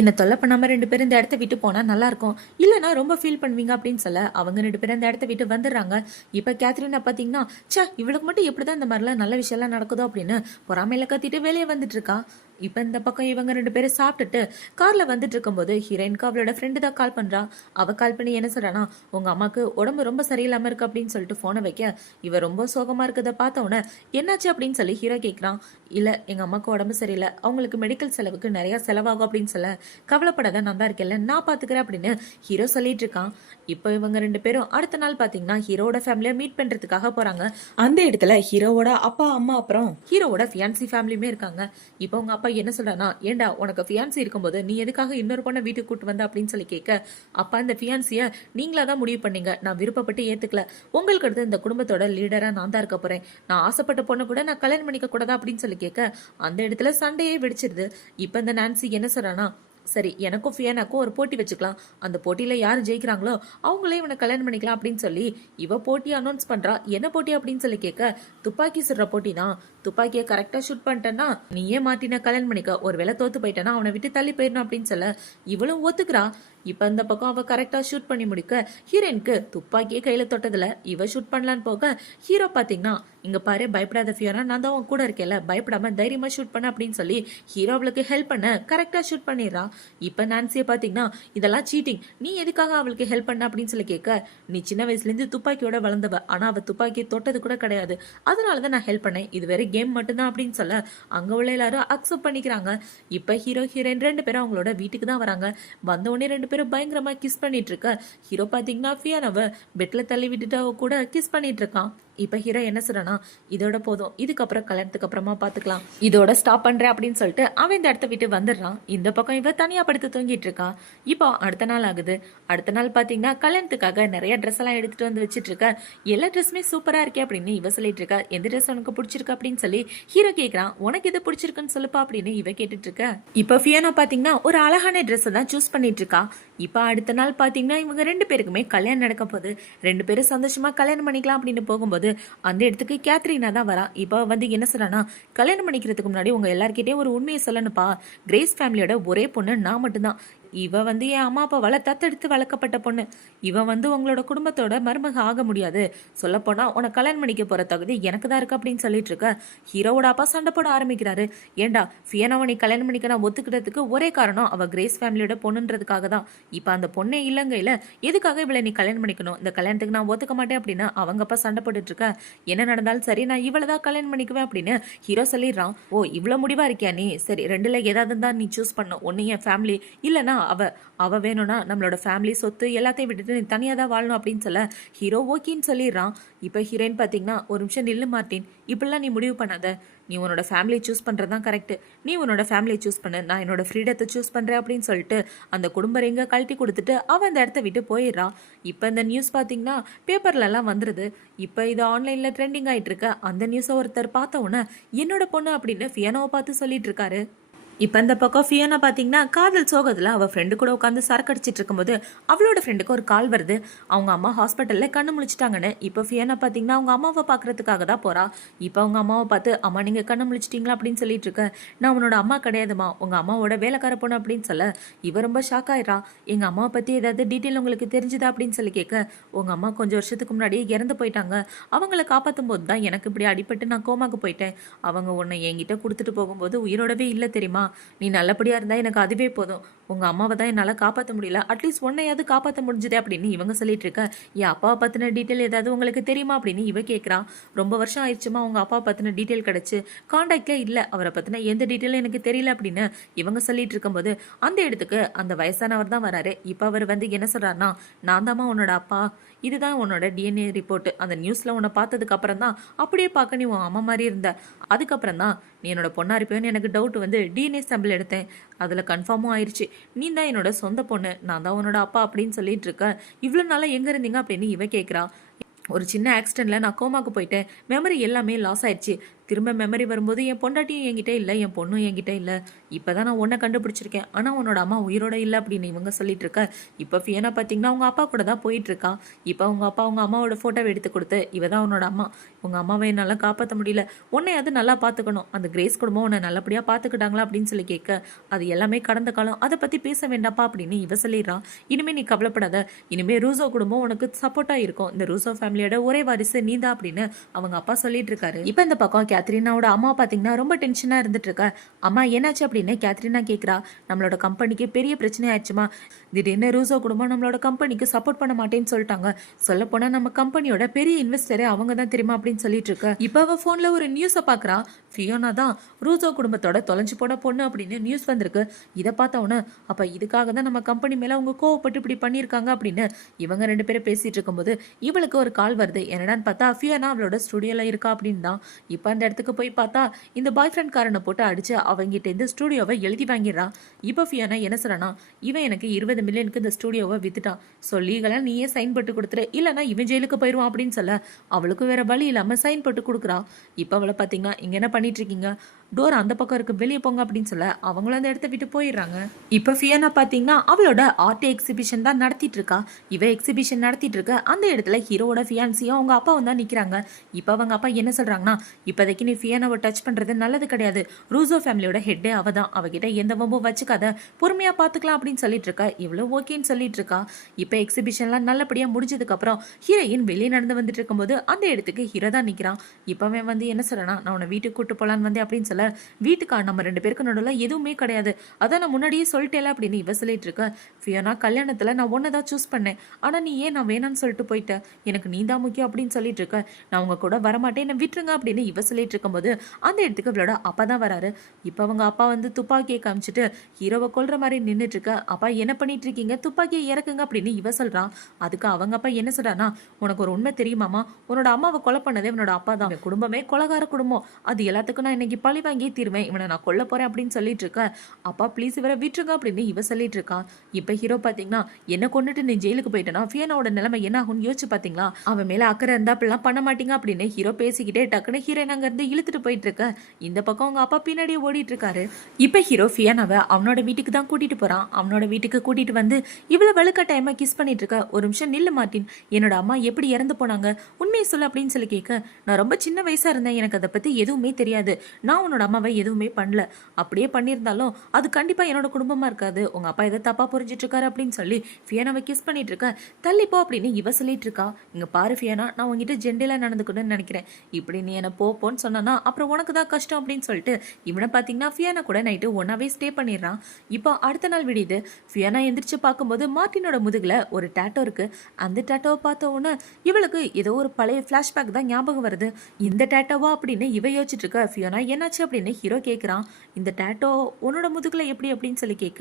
என்ன தொல்லை பண்ணாம ரெண்டு பேரும் இந்த இடத்த விட்டு போனா நல்லா இருக்கும், இல்லைன்னா ரொம்ப ஃபீல் பண்ணுவீங்க அப்படின்னு சொல்ல அவங்க ரெண்டு பேரும் அந்த இடத்த விட்டு வந்துடுறாங்க. இப்ப கேத்ரினா பாத்தீங்கன்னா இவளுக்கு மட்டும் எப்படிதான் இந்த மாதிரிலாம் நல்ல விஷயம் எல்லாம் நடக்குதோ அப்படின்னு பொறாமையில கத்திட்டு வெளியே வந்துட்டு இருக்கா. இப்ப இந்த பக்கம் இவங்க ரெண்டு பேரும் சாப்பிட்டுட்டு கார்ல வந்துட்டு இருக்கும்போது ஹீரோயினுக்கு அவளோட ஃப்ரெண்டு தான் கால் பண்றா. அவ கால் பண்ணி என்ன சொல்றானா, உங்க அம்மாக்கு உடம்பு ரொம்ப சரியில்லாம இருக்கு அப்படின்னு சொல்லிட்டு போனை வைக்க இவ ரொம்ப சோகமா இருக்கத பார்த்த உடனே என்னாச்சு அப்படின்னு சொல்லி ஹீரோ கேட்கிறான். இல்ல எங்க அம்மாக்கு உடம்பு சரியில்லை, அவங்களுக்கு மெடிக்கல் செலவுக்கு நிறைய செலவாகும் அப்படின்னு சொல்ல கவலைப்படாத நான் தான் இருக்கேன்ல நான் பாத்துக்கிறேன் அப்படின்னு ஹீரோ சொல்லிட்டு இருக்கான். இப்போ இவங்க ரெண்டு பேரும் அடுத்த நாள் பாத்தீங்கன்னா ஹீரோட ஃபேமிலியை மீட் பண்றதுக்காக போறாங்க. அந்த இடத்துல ஹீரோவோட அப்பா அம்மா அப்புறம் ஹீரோவோட ஃபியான்சி ஃபேமிலியுமே இருக்காங்க. இப்போ உங்க அப்பா என்ன சொல்றானா, ஏண்டா உனக்கு ஃபியான்சி இருக்கும்போது நீ எதுக்காக இன்னொரு பொண்ணை வீட்டுக்கு கூட்டு வந்த அப்படின்னு சொல்லி கேட்க அப்பா இந்த ஃபியான்சிய நீங்களா தான் முடிவு பண்ணீங்க, நான் விருப்பப்பட்டு ஏத்துக்கல, உங்களுக்கு அடுத்து இந்த குடும்பத்தோட லீடரா நான் தான் இருக்க போறேன், நான் ஆசைப்பட்ட பொண்ணு கூட நான் கல்யாணம் பண்ணிக்க கூடாதா அப்படின்னு சொல்லி கேட்க அந்த இடத்துல சண்டையே வெடிச்சிருது. இப்ப இந்த நான்சி என்ன சொல்றானா, சரி எனக்கும் ஃபியானாக்கும் ஒரு போட்டி வச்சுக்கலாம், அந்த போட்டியில யார் ஜெயிக்கிறாங்களோ அவங்களே இவனை கல்யாணம் பண்ணிக்கலாம் அப்படின்னு சொல்லி இவ போட்டி அனௌன்ஸ் பண்றா. என்ன போட்டி அப்படின்னு சொல்லி கேட்க, துப்பாக்கி சுடுற போட்டி தான். துப்பாக்கியை கரெக்டா ஷூட் பண்ணிட்டேன்னா நீயே மாட்டின கல்யாணம் பண்ணிக்க, ஒருவேளை தோத்து போயிட்டேன்னா அவனை விட்டு தள்ளி போயிடணும் அப்படின்னு சொல்ல இவளும் ஒத்துக்கிறா. இப்ப இந்த பக்கம் அவ கரெக்டா ஷூட் பண்ணி முடிக்க ஹீரோயினுக்கு துப்பாக்கியே கையில தொட்டதுல இவ ஷூட் பண்ணலான்னு போக ஹீரோ பாத்தீங்கன்னா, இங்க பாரு பயப்படாத ஃபியோனா, நான் தான் உன் கூட இருக்கேன்ல, பயப்படாம தைரியமா ஷூட் பண்ண அப்படின்னு சொல்லி ஹீரோ அவளுக்கு ஹெல்ப் பண்ண கரெக்டா ஷூட் பண்ணிடுறா. இப்ப நான்சியை பாத்தீங்கன்னா, இதெல்லாம் சீட்டிங், நீ எதுக்காக அவளுக்கு ஹெல்ப் பண்ண அப்படின்னு சொல்லி கேட்க, நீ சின்ன வயசுல இருந்து துப்பாக்கியோட வளர்ந்தவ, ஆனா அவ துப்பாக்கியை தொட்டது கூட கிடையாது, அதனாலதான் நான் ஹெல்ப் பண்ணேன், இது வேற கேம் மட்டும்தான் அப்படின்னு சொல்ல அங்க உள்ள எல்லாரும் அக்செப்ட் பண்ணிக்கிறாங்க. இப்ப ஹீரோ ஹீரோயின் 2 பேரும் அவங்களோட வீட்டுக்கு தான் வராங்க. வந்த உடனே 2 பேரும் பயங்கரமா கிஸ் பண்ணிட்டு இருக்க ஹீரோ பாத்தீங்கன்னா ஃபியானாவை பெட்ல தள்ளி விட்டுட்டு அவ கூட கிஸ் பண்ணிட்டு இருக்கான். இப்ப ஹீரோ என்ன சொல்றானா, இதோட போதும், இதுக்கப்புறம் கல்யாணத்துக்கு அப்புறமா பாத்துக்கலாம், இதோட ஸ்டாப் பண்றேன் அப்படின்னு சொல்லிட்டு அவன் இந்த இடத்த விட்டு வந்துடுறான். இந்த பக்கம் இவ தனியா படுத்து தூங்கிட்டு இருக்கா. இப்போ அடுத்த நாள் ஆகுது. அடுத்த நாள் பாத்தீங்கன்னா கல்யாணத்துக்காக நிறைய ட்ரெஸ் எல்லாம் எடுத்துட்டு வந்து வச்சிட்டு இருக்க. எல்லா ட்ரெஸ்ஸுமே சூப்பரா இருக்கே அப்படின்னு இவ சொல்லிட்டு இருக்கா. எந்த ட்ரெஸ் உனக்கு பிடிச்சிருக்கு அப்படின்னு சொல்லி ஹீரோ கேக்குறான். உனக்கு எது பிடிச்சிருக்குன்னு சொல்லுப்பா அப்படின்னு இவ கேட்டுட்டு இருக்க. இப்ப ஃபியானா பாத்தீங்கன்னா ஒரு அழகான ட்ரெஸ் தான் சூஸ் பண்ணிட்டு இருக்கா. இப்ப அடுத்த நாள் பாத்தீங்கன்னா இவங்க 2 பேருக்குமே கல்யாணம் நடக்க போகுது. 2 பேரும் சந்தோஷமா கல்யாணம் பண்ணிக்கலாம் அப்படின்னு போகும்போது அந்த இடத்துக்கு கேத்ரினா தான் வரா. இப்ப வந்து என்ன சொல்றானா, கல்யாணம் பண்ணிக்கிறதுக்கு முன்னாடி உங்க எல்லார்கிட்டயும் ஒரு உண்மையை சொல்லணுப்பா, கிரேஸ் ஃபேமிலியோட ஒரே பொண்ணு நான் மட்டும்தான், இவ வந்து என் அம்மா அப்பாவால தத்தெடுத்து வளர்க்கப்பட்ட பொண்ணு, இவ வந்து உங்களோட குடும்பத்தோட மருமக ஆக முடியாது, சொல்ல போனா உனக்கு கல்யாணம் பண்ணிக்க போற தகுதி எனக்கு தான் இருக்கு அப்படின்னு சொல்லிட்டு இருக்க. ஹீரோவோட அப்பா சண்டை போட ஆரம்பிக்கிறாரு. ஏண்டா ஃபியானாவை நீ கல்யாணம் பண்ணிக்க நான் ஒத்துக்கிட்டதுக்கு ஒரே காரணம் அவ கிரேஸ் ஃபேமிலியோட பொண்ணுன்றதுக்காக தான், இப்ப அந்த பொண்ணே இல்லங்கையில எதுக்காக இவளை நீ கல்யாணம் பண்ணிக்கணும், இந்த கல்யாணத்துக்கு நான் ஒத்துக்க மாட்டேன் அப்படின்னா அவங்க அப்பா சண்டை போட்டுட்டு இருக்க. என்ன நடந்தாலும் சரி நான் இவளை தான் கல்யாணம் பண்ணிக்குவேன் அப்படின்னு ஹீரோ சொல்லிடுறான். ஓ இவ்வளவு முடிவா இருக்கியா நீ, சரி 2ல ஏதாவது தான் நீ சூஸ் பண்ணும், ஒன்னு என் ஃபேமிலி இல்லனா அவ வேணும்னா நம்மளோட ஃபேமிலி சொத்து எல்லாத்தையும் விட்டுட்டு நீ தனியாக தான் வாழணும் அப்படின்னு சொல்ல ஹீரோ ஓகேன்னு சொல்லிடுறான். இப்போ ஹீரோயின் பார்த்தீங்கன்னா, ஒரு நிமிஷம் நில்லு மார்ட்டின், இப்படிலாம் நீ முடிவு பண்ணாத, நீ உன்னோட ஃபேமிலியை சூஸ் பண்ணுறது தான் கரெக்டு, நீ உன்னோட ஃபேமிலியை சூஸ் பண்ணு, நான் என்னோட ஃப்ரீடத்தை சூஸ் பண்ணுறேன் அப்படின்னு சொல்லிட்டு அந்த குடும்ப ரிங்கை கழட்டி கொடுத்துட்டு அவன் அந்த இடத்த விட்டு போயிடுறான். இப்போ இந்த நியூஸ் பார்த்தீங்கன்னா பேப்பர்லலாம் வந்துடுது. இப்போ இது ஆன்லைனில் ட்ரெண்டிங் ஆகிட்டு இருக்க. அந்த நியூஸை ஒருத்தர் பார்த்த உடனே என்னோட பொண்ணு அப்படின்னு ஃபியானாவை பார்த்து சொல்லிட்டு இருக்காரு. இப்போ இந்த பக்கம் ஃபியோனா பார்த்தீங்கன்னா காதல் சோகத்தில் அவள் ஃப்ரெண்டு கூட உட்காந்து சரக்கு அடிச்சிட்டு இருக்கும்போது அவளோட ஃப்ரெண்டுக்கு ஒரு கால் வருது, அவங்க அம்மா ஹாஸ்பிட்டலில் கண்ணு முழிச்சிட்டாங்கன்னு. இப்போ ஃபியோனா பார்த்தீங்கன்னா அவங்க அம்மாவை பார்க்கறதுக்காக தான் போகிறா. இப்போ அவங்க அம்மாவை பார்த்து, அம்மா நீங்கள் கண்ணு முழிச்சிட்டிங்களா அப்படின்னு சொல்லிட்டு இருக்க. நான் உன்னோட அம்மா கிடையாதுமா, உங்கள் அம்மாவோட வேலைக்கார பொண்ணு அப்படின்னு சொல்ல இவ ரொம்ப ஷாக் ஆயிடுறா. எங்கள் அம்மாவை பற்றி ஏதாவது டீட்டெயில் உங்களுக்கு தெரிஞ்சுதா அப்படின்னு சொல்லி கேட்க, உங்கள் அம்மா கொஞ்சம் வருஷத்துக்கு முன்னாடியே இறந்து போயிட்டாங்க, அவங்கள காப்பாற்றும் போது தான் எனக்கு இப்படி அடிபட்டு நான் கோமாக்கு போயிட்டேன், அவங்க உன்னை என்கிட்ட கொடுத்துட்டு போகும்போது உயிரோடவே இல்லை தெரியுமா, நீ நல்லபடியா இருந்தா எனக்கு அதுவே போதும், உங்க அம்மாவை தான் என்னால காப்பாற்ற முடியல, அட்லீஸ்ட் உன்னையாவது காப்பாற்ற முடிஞ்சதே அப்படின்னு இவங்க சொல்லிட்டு இருக்க. என் அப்பாவை பத்தின டீட்டெயில் ஏதாவது உங்களுக்கு தெரியுமா அப்படின்னு இவ கேட்கறான். ரொம்ப வருஷம் ஆயிடுச்சுமா உங்க அப்பா பத்தின டீட்டெயில் கிடைச்சு, கான்டாக்ட்ல இல்ல, அவரை பத்தின எந்த டீட்டெயிலும் எனக்கு தெரியல அப்படின்னு இவங்க சொல்லிட்டு இருக்கும்போது அந்த இடத்துக்கு அந்த வயசானவர் தான் வராரு. இப்ப அவர் வந்து என்ன சொல்றாருன்னா, நான் தாமா உன்னோட அப்பா, இதுதான் உன்னோட டிஎன்ஏ ரிப்போர்ட், அந்த நியூஸ்ல உன்னை பார்த்ததுக்கு அப்புறம் தான் அப்படியே பார்க்க நீ உன் அம்மா மாதிரி இருந்த, அதுக்கப்புறம் தான் நீ என்னோட பொண்ணா இருப்பேன்னு எனக்கு டவுட் வந்து டிஎன்ஏ சாம்பிள் எடுத்தேன், அதில் கன்ஃபார்மும் ஆயிடுச்சு, நீ தான் என்னோட சொந்த பொண்ணு, நான் தான் உன்னோட அப்பா அப்படின்னு சொல்லிட்டு இருக்க. இவ்வளோ நாளாக எங்கே இருந்தீங்க அப்படின்னு இவ கேட்குறா. ஒரு சின்ன ஆக்சிடென்ட்ல நான் கோமாக்கு போயிட்டேன், மெமரி எல்லாமே லாஸ் ஆயிடுச்சு, திரும்ப மெமரி வரும்போது என் பொண்டாட்டியும் என்கிட்ட இல்லை, என் பொண்ணும் என்கிட்ட இல்லை, இப்போதான் நான் உன்னை கண்டுபிடிச்சிருக்கேன், ஆனால் உன்னோட அம்மா உயிரோட இல்லை அப்படின்னு இவங்க சொல்லிட்டு இருக்க. இப்போ ஃபியோனா பார்த்தீங்கன்னா அவங்க அப்பா கூட தான் போயிட்டு இருக்கா. இப்போ அவங்க அப்பா அவங்க அம்மாவோட ஃபோட்டோவை எடுத்து கொடுத்து, இவ தான் உன்னோட அம்மா, உங்கள் அம்மாவை என்னால் காப்பாற்ற முடியல, உன்னை அது நல்லா பார்த்துக்கணும், அந்த கிரேஸ் குடும்பம் உன்னை நல்லபடியாக பார்த்துக்கிட்டாங்களா அப்படின்னு சொல்லி கேட்க, அது எல்லாமே கடந்த காலம், அதை பற்றி பேச வேண்டாப்பா அப்படின்னு இவ சொல்லிடுறான். இனிமேல் நீ கவலைப்படாத, இனிமேல் ரூசோ குடும்பம் உனக்கு சப்போர்ட்டாக இருக்கும், இந்த ரூசோ ஃபேமிலியோட ஒரே வாரிசு நீதா அப்படின்னு அவங்க அப்பா சொல்லிட்டு இருக்காரு. இப்போ இந்த பக்கம் கேத்ரினாவோட அம்மா பார்த்தீங்கன்னா ரொம்ப டென்ஷனாக இருந்துட்டு இருக்கா. அம்மா என்னாச்சு அப்படின்னு கேத்ரினா கேட்குறா. நம்மளோட கம்பெனிக்கு பெரிய பிரச்சனை ஆயிடுச்சுமா, திடீர்னு ரூசோ குடும்பம் நம்மளோட கம்பெனிக்கு சப்போர்ட் பண்ண மாட்டேன்னு சொல்லிட்டாங்க, சொல்ல போனா நம்ம கம்பெனியோட பெரிய இன்வெஸ்டரே அவங்க தான் தெரியுமா அப்படின்னு சொல்லிட்டு இருக்க. இப்போ அவ ஃபோன்ல ஒரு நியூஸை பார்க்குறா. ஃபியோனா தான் ரூசோ குடும்பத்தோட தொலைஞ்சு போட பொண்ணு அப்படின்னு நியூஸ் வந்திருக்கு. இதை பார்த்தவொன்னே அப்ப இதுக்காக தான் நம்ம கம்பெனி மேல அவங்க கோவப்பட்டு இப்படி பண்ணியிருக்காங்க அப்படின்னு இவங்க 2 பேரும் பேசிட்டு இருக்கும்போது இவளுக்கு ஒரு கால் வருது. என்னடான்னு பார்த்தா ஃபியோனா அவளோட ஸ்டுடியோல இருக்கா அப்படின்னு தான். இப்போ அந்த இடத்துக்கு போய் பார்த்தா இந்த பாய் ஃப்ரெண்ட் காரனை போட்டு அடிச்சு அவங்கிட்ட இந்த ஸ்டூடியோவை எழுதி வாங்கிடுறான். இப்போ ஃபியானா என்ன சொல்றானா, இவன் எனக்கு 20 மில்லியனுக்கு இந்த ஸ்டூடியோவை வித்துட்டான். ஸோ லீகலா நீயே சைன் போட்டு கொடுத்துரு, இல்லைன்னா இவன் ஜெயிலுக்கு போயிடுவான் அப்படின்னு சொல்ல அவளுக்கு வேற வழி இல்லாம சைன் போட்டு கொடுக்குறா. இப்போ அவளை பார்த்தீங்கன்னா இங்க என்ன பண்ணிட்டு இருக்கீங்க, டோர் அந்த பக்கம் இருக்கு, வெளியே போங்க அப்படின்னு சொல்ல அவங்களும் அந்த இடத்த விட்டு போயிடுறாங்க. இப்போ ஃபியானா பார்த்தீங்கன்னா அவளோட ஆர்ட் எக்ஸிபிஷன் தான் நடத்திட்டு இருக்கா. இவ எக்ஸிபிஷன் நடத்திட்டு இருக்க அந்த இடத்துல ஹீரோட ஃபியான்சியும் அவங்க அப்பாவும் தான் நிற்கிறாங்க. இப்போ அவங்க அப்பா என்ன சொல்றாங்கன்னா, இப்போதைக்கு நீ ஃபியானாவை டச் பண்றது நல்லது கிடையாது, ரூசோ ஃபேமிலியோட ஹெட்டே அவ தான், அவகிட்ட எந்த வம்பும் வச்சுக்காத, பொறுமையா பார்த்துக்கலாம் அப்படின்னு சொல்லிட்டு இருக்கா. இவ்வளோ ஓகேன்னு சொல்லிட்டு இருக்கா. இப்போ எக்ஸிபிஷன்லாம் நல்லபடியா முடிஞ்சதுக்கு அப்புறம் ஹீரோயின் வெளியே நடந்து வந்துட்டு இருக்கும்போது அந்த இடத்துக்கு ஹீரோ தான் நிற்கிறான். இப்போவே வந்து என்ன சொல்றனா, நான் உன்னை வீட்டுக்கு கூட்டு போலான்னு வந்தேன் அப்படின்னு சொல்ல, வீட்டுக்கா நம்ம 2 பேருக்கு நடுவில் எதுவுமே கிடையாது, அதான் நான் முன்னாடியே சொல்லிட்டேல அப்படின்னு இவ சொல்லிட்டு இருக்க. ஃபியோனா கல்யாணத்துல நான் ஒன்னை தான் சூஸ் பண்ணேன், ஆனா நீ ஏன் நான் வேணான்னு சொல்லிட்டு போயிட்டேன், எனக்கு நீ தான் முக்கியம் அப்படின்னு சொல்லிட்டு இருக்க, நான் உங்க கூட வரமாட்டேன், என்ன விட்டுருங்க அப்படின்னு இவ சொல்லிட்டு இருக்கும்போது அந்த இடத்துக்கு இவளோட அப்பா தான் வராரு. இப்போ அவங்க அப்பா வந்து துப்பாக்கியை காமிச்சிட்டு ஹீரோவை கொல்ற மாதிரி நின்றுட்டு இருக்க. அப்பா என்ன பண்ணிட்டு இருக்கீங்க, துப்பாக்கியை இறக்குங்க அப்படின்னு இவ சொல்றான். அதுக்கு அவங்க அப்பா என்ன சொல்றானா, உனக்கு ஒரு உண்மை தெரியுமாமா, உன்னோட அம்மாவை கொலை பண்ணதே உன்னோட அப்பா தான், குடும்பமே கொலகார குடும்பம், அது எல்லாத்துக்கும் நான் இன்னைக்கு பழி வாங்கி தீருவேன், இவனை நான் கொல்ல போறேன் அப்படின்னு சொல்லிட்டு இருக்க. அப்பா ப்ளீஸ் இவரை விட்டுருங்க அப்படின்னு இவ சொல்லிட்டு இருக்கா. இப்ப ஹீரோ பாத்தீங்கன்னா என்ன கொண்டுட்டு நீ ஜெயிலுக்கு போயிட்டனா ஃபியானாவோட நிலைமை என்ன ஆகும்னு யோசிச்சு பாத்தீங்களா, அவன் மேல அக்கறை இருந்தா அப்படிலாம் பண்ண மாட்டீங்க அப்படின்னு ஹீரோ பேசிக்கிட்டே டக்குன்னு ஹீரோயின் அங்க இருந்து இழுத்துட்டு போயிட்டு இருக்க. இந்த பக்கம் அவங்க அப்பா பின்னாடியே ஓடிட்டு இருக்காரு. இப்ப ஹீரோ ஃபியானாவை அவனோட வீட்டுக்கு தான் கூட்டிட்டு போறான். அவனோட வீட்டுக்கு கூட்டிட்டு வந்து இவ்வளவு வெளுக்க டைமா கிஸ் பண்ணிட்டு இருக்க. ஒரு நிமிஷம் நில்லு மார்ட்டின், என்னோட அம்மா எப்படி இறந்து போனாங்க உண்மையை சொல்லு அப்படின்னு சொல்லி கேட்க, நான் ரொம்ப சின்ன வயசா இருந்தேன், எனக்கு அதை பத்தி எதுவுமே தெரியாது, நான் உன்னோட அம்மாவை எதுவுமே பண்ணல, அப்படியே பண்ணியிருந்தாலும் அது கண்டிப்பா என்னோட குடும்பமா இருக்காது, உங்க அப்பா எதை தப்பா புரிஞ்சிட்டு இருக்காரு அப்படின்னு சொல்லி ஃபியானாவை கிஸ் பண்ணிட்டு இருக்க. தள்ளிப்போ அப்படின்னு இவ சொல்லிட்டு இருக்கா. இங்க பாரு ஃபியானா, நான் உங்ககிட்ட ஜென்டலா நடந்துக்கணும்னு நினைக்கிறேன், இப்படி நீ என்ன போன்னு சொன்னா அப்புறம் உனக்கு தான் கஷ்டம் அப்படின்னு சொல்லிட்டு இவனை பாத்தீங்கன்னா ஃபியானா கூட நைட்டு ஒன்னாவே ஸ்டே பண்ணிடுறான். இப்போ அடுத்த நாள் விடியுது. ஃபியானா எந்திரிச்சு பார்க்கும்போது மார்ட்டினோட முதுகுல ஒரு டேட்டோ இருக்கு. அந்த டேட்டோவை பார்த்த உடனே இவளுக்கு ஏதோ ஒரு பழைய பிளாஷ்பேக் தான் ஞாபகம் வருது. இந்த டேட்டோவா அப்படின்னு இவ யோசிச்சுட்டு இருக்க. ஃபியானா என்னாச்சு அப்படின்னு ஹீரோ கேட்குறான். இந்த டேட்டோ உன்னோட முதுகுல எப்படி அப்படின்னு சொல்லி கேட்க,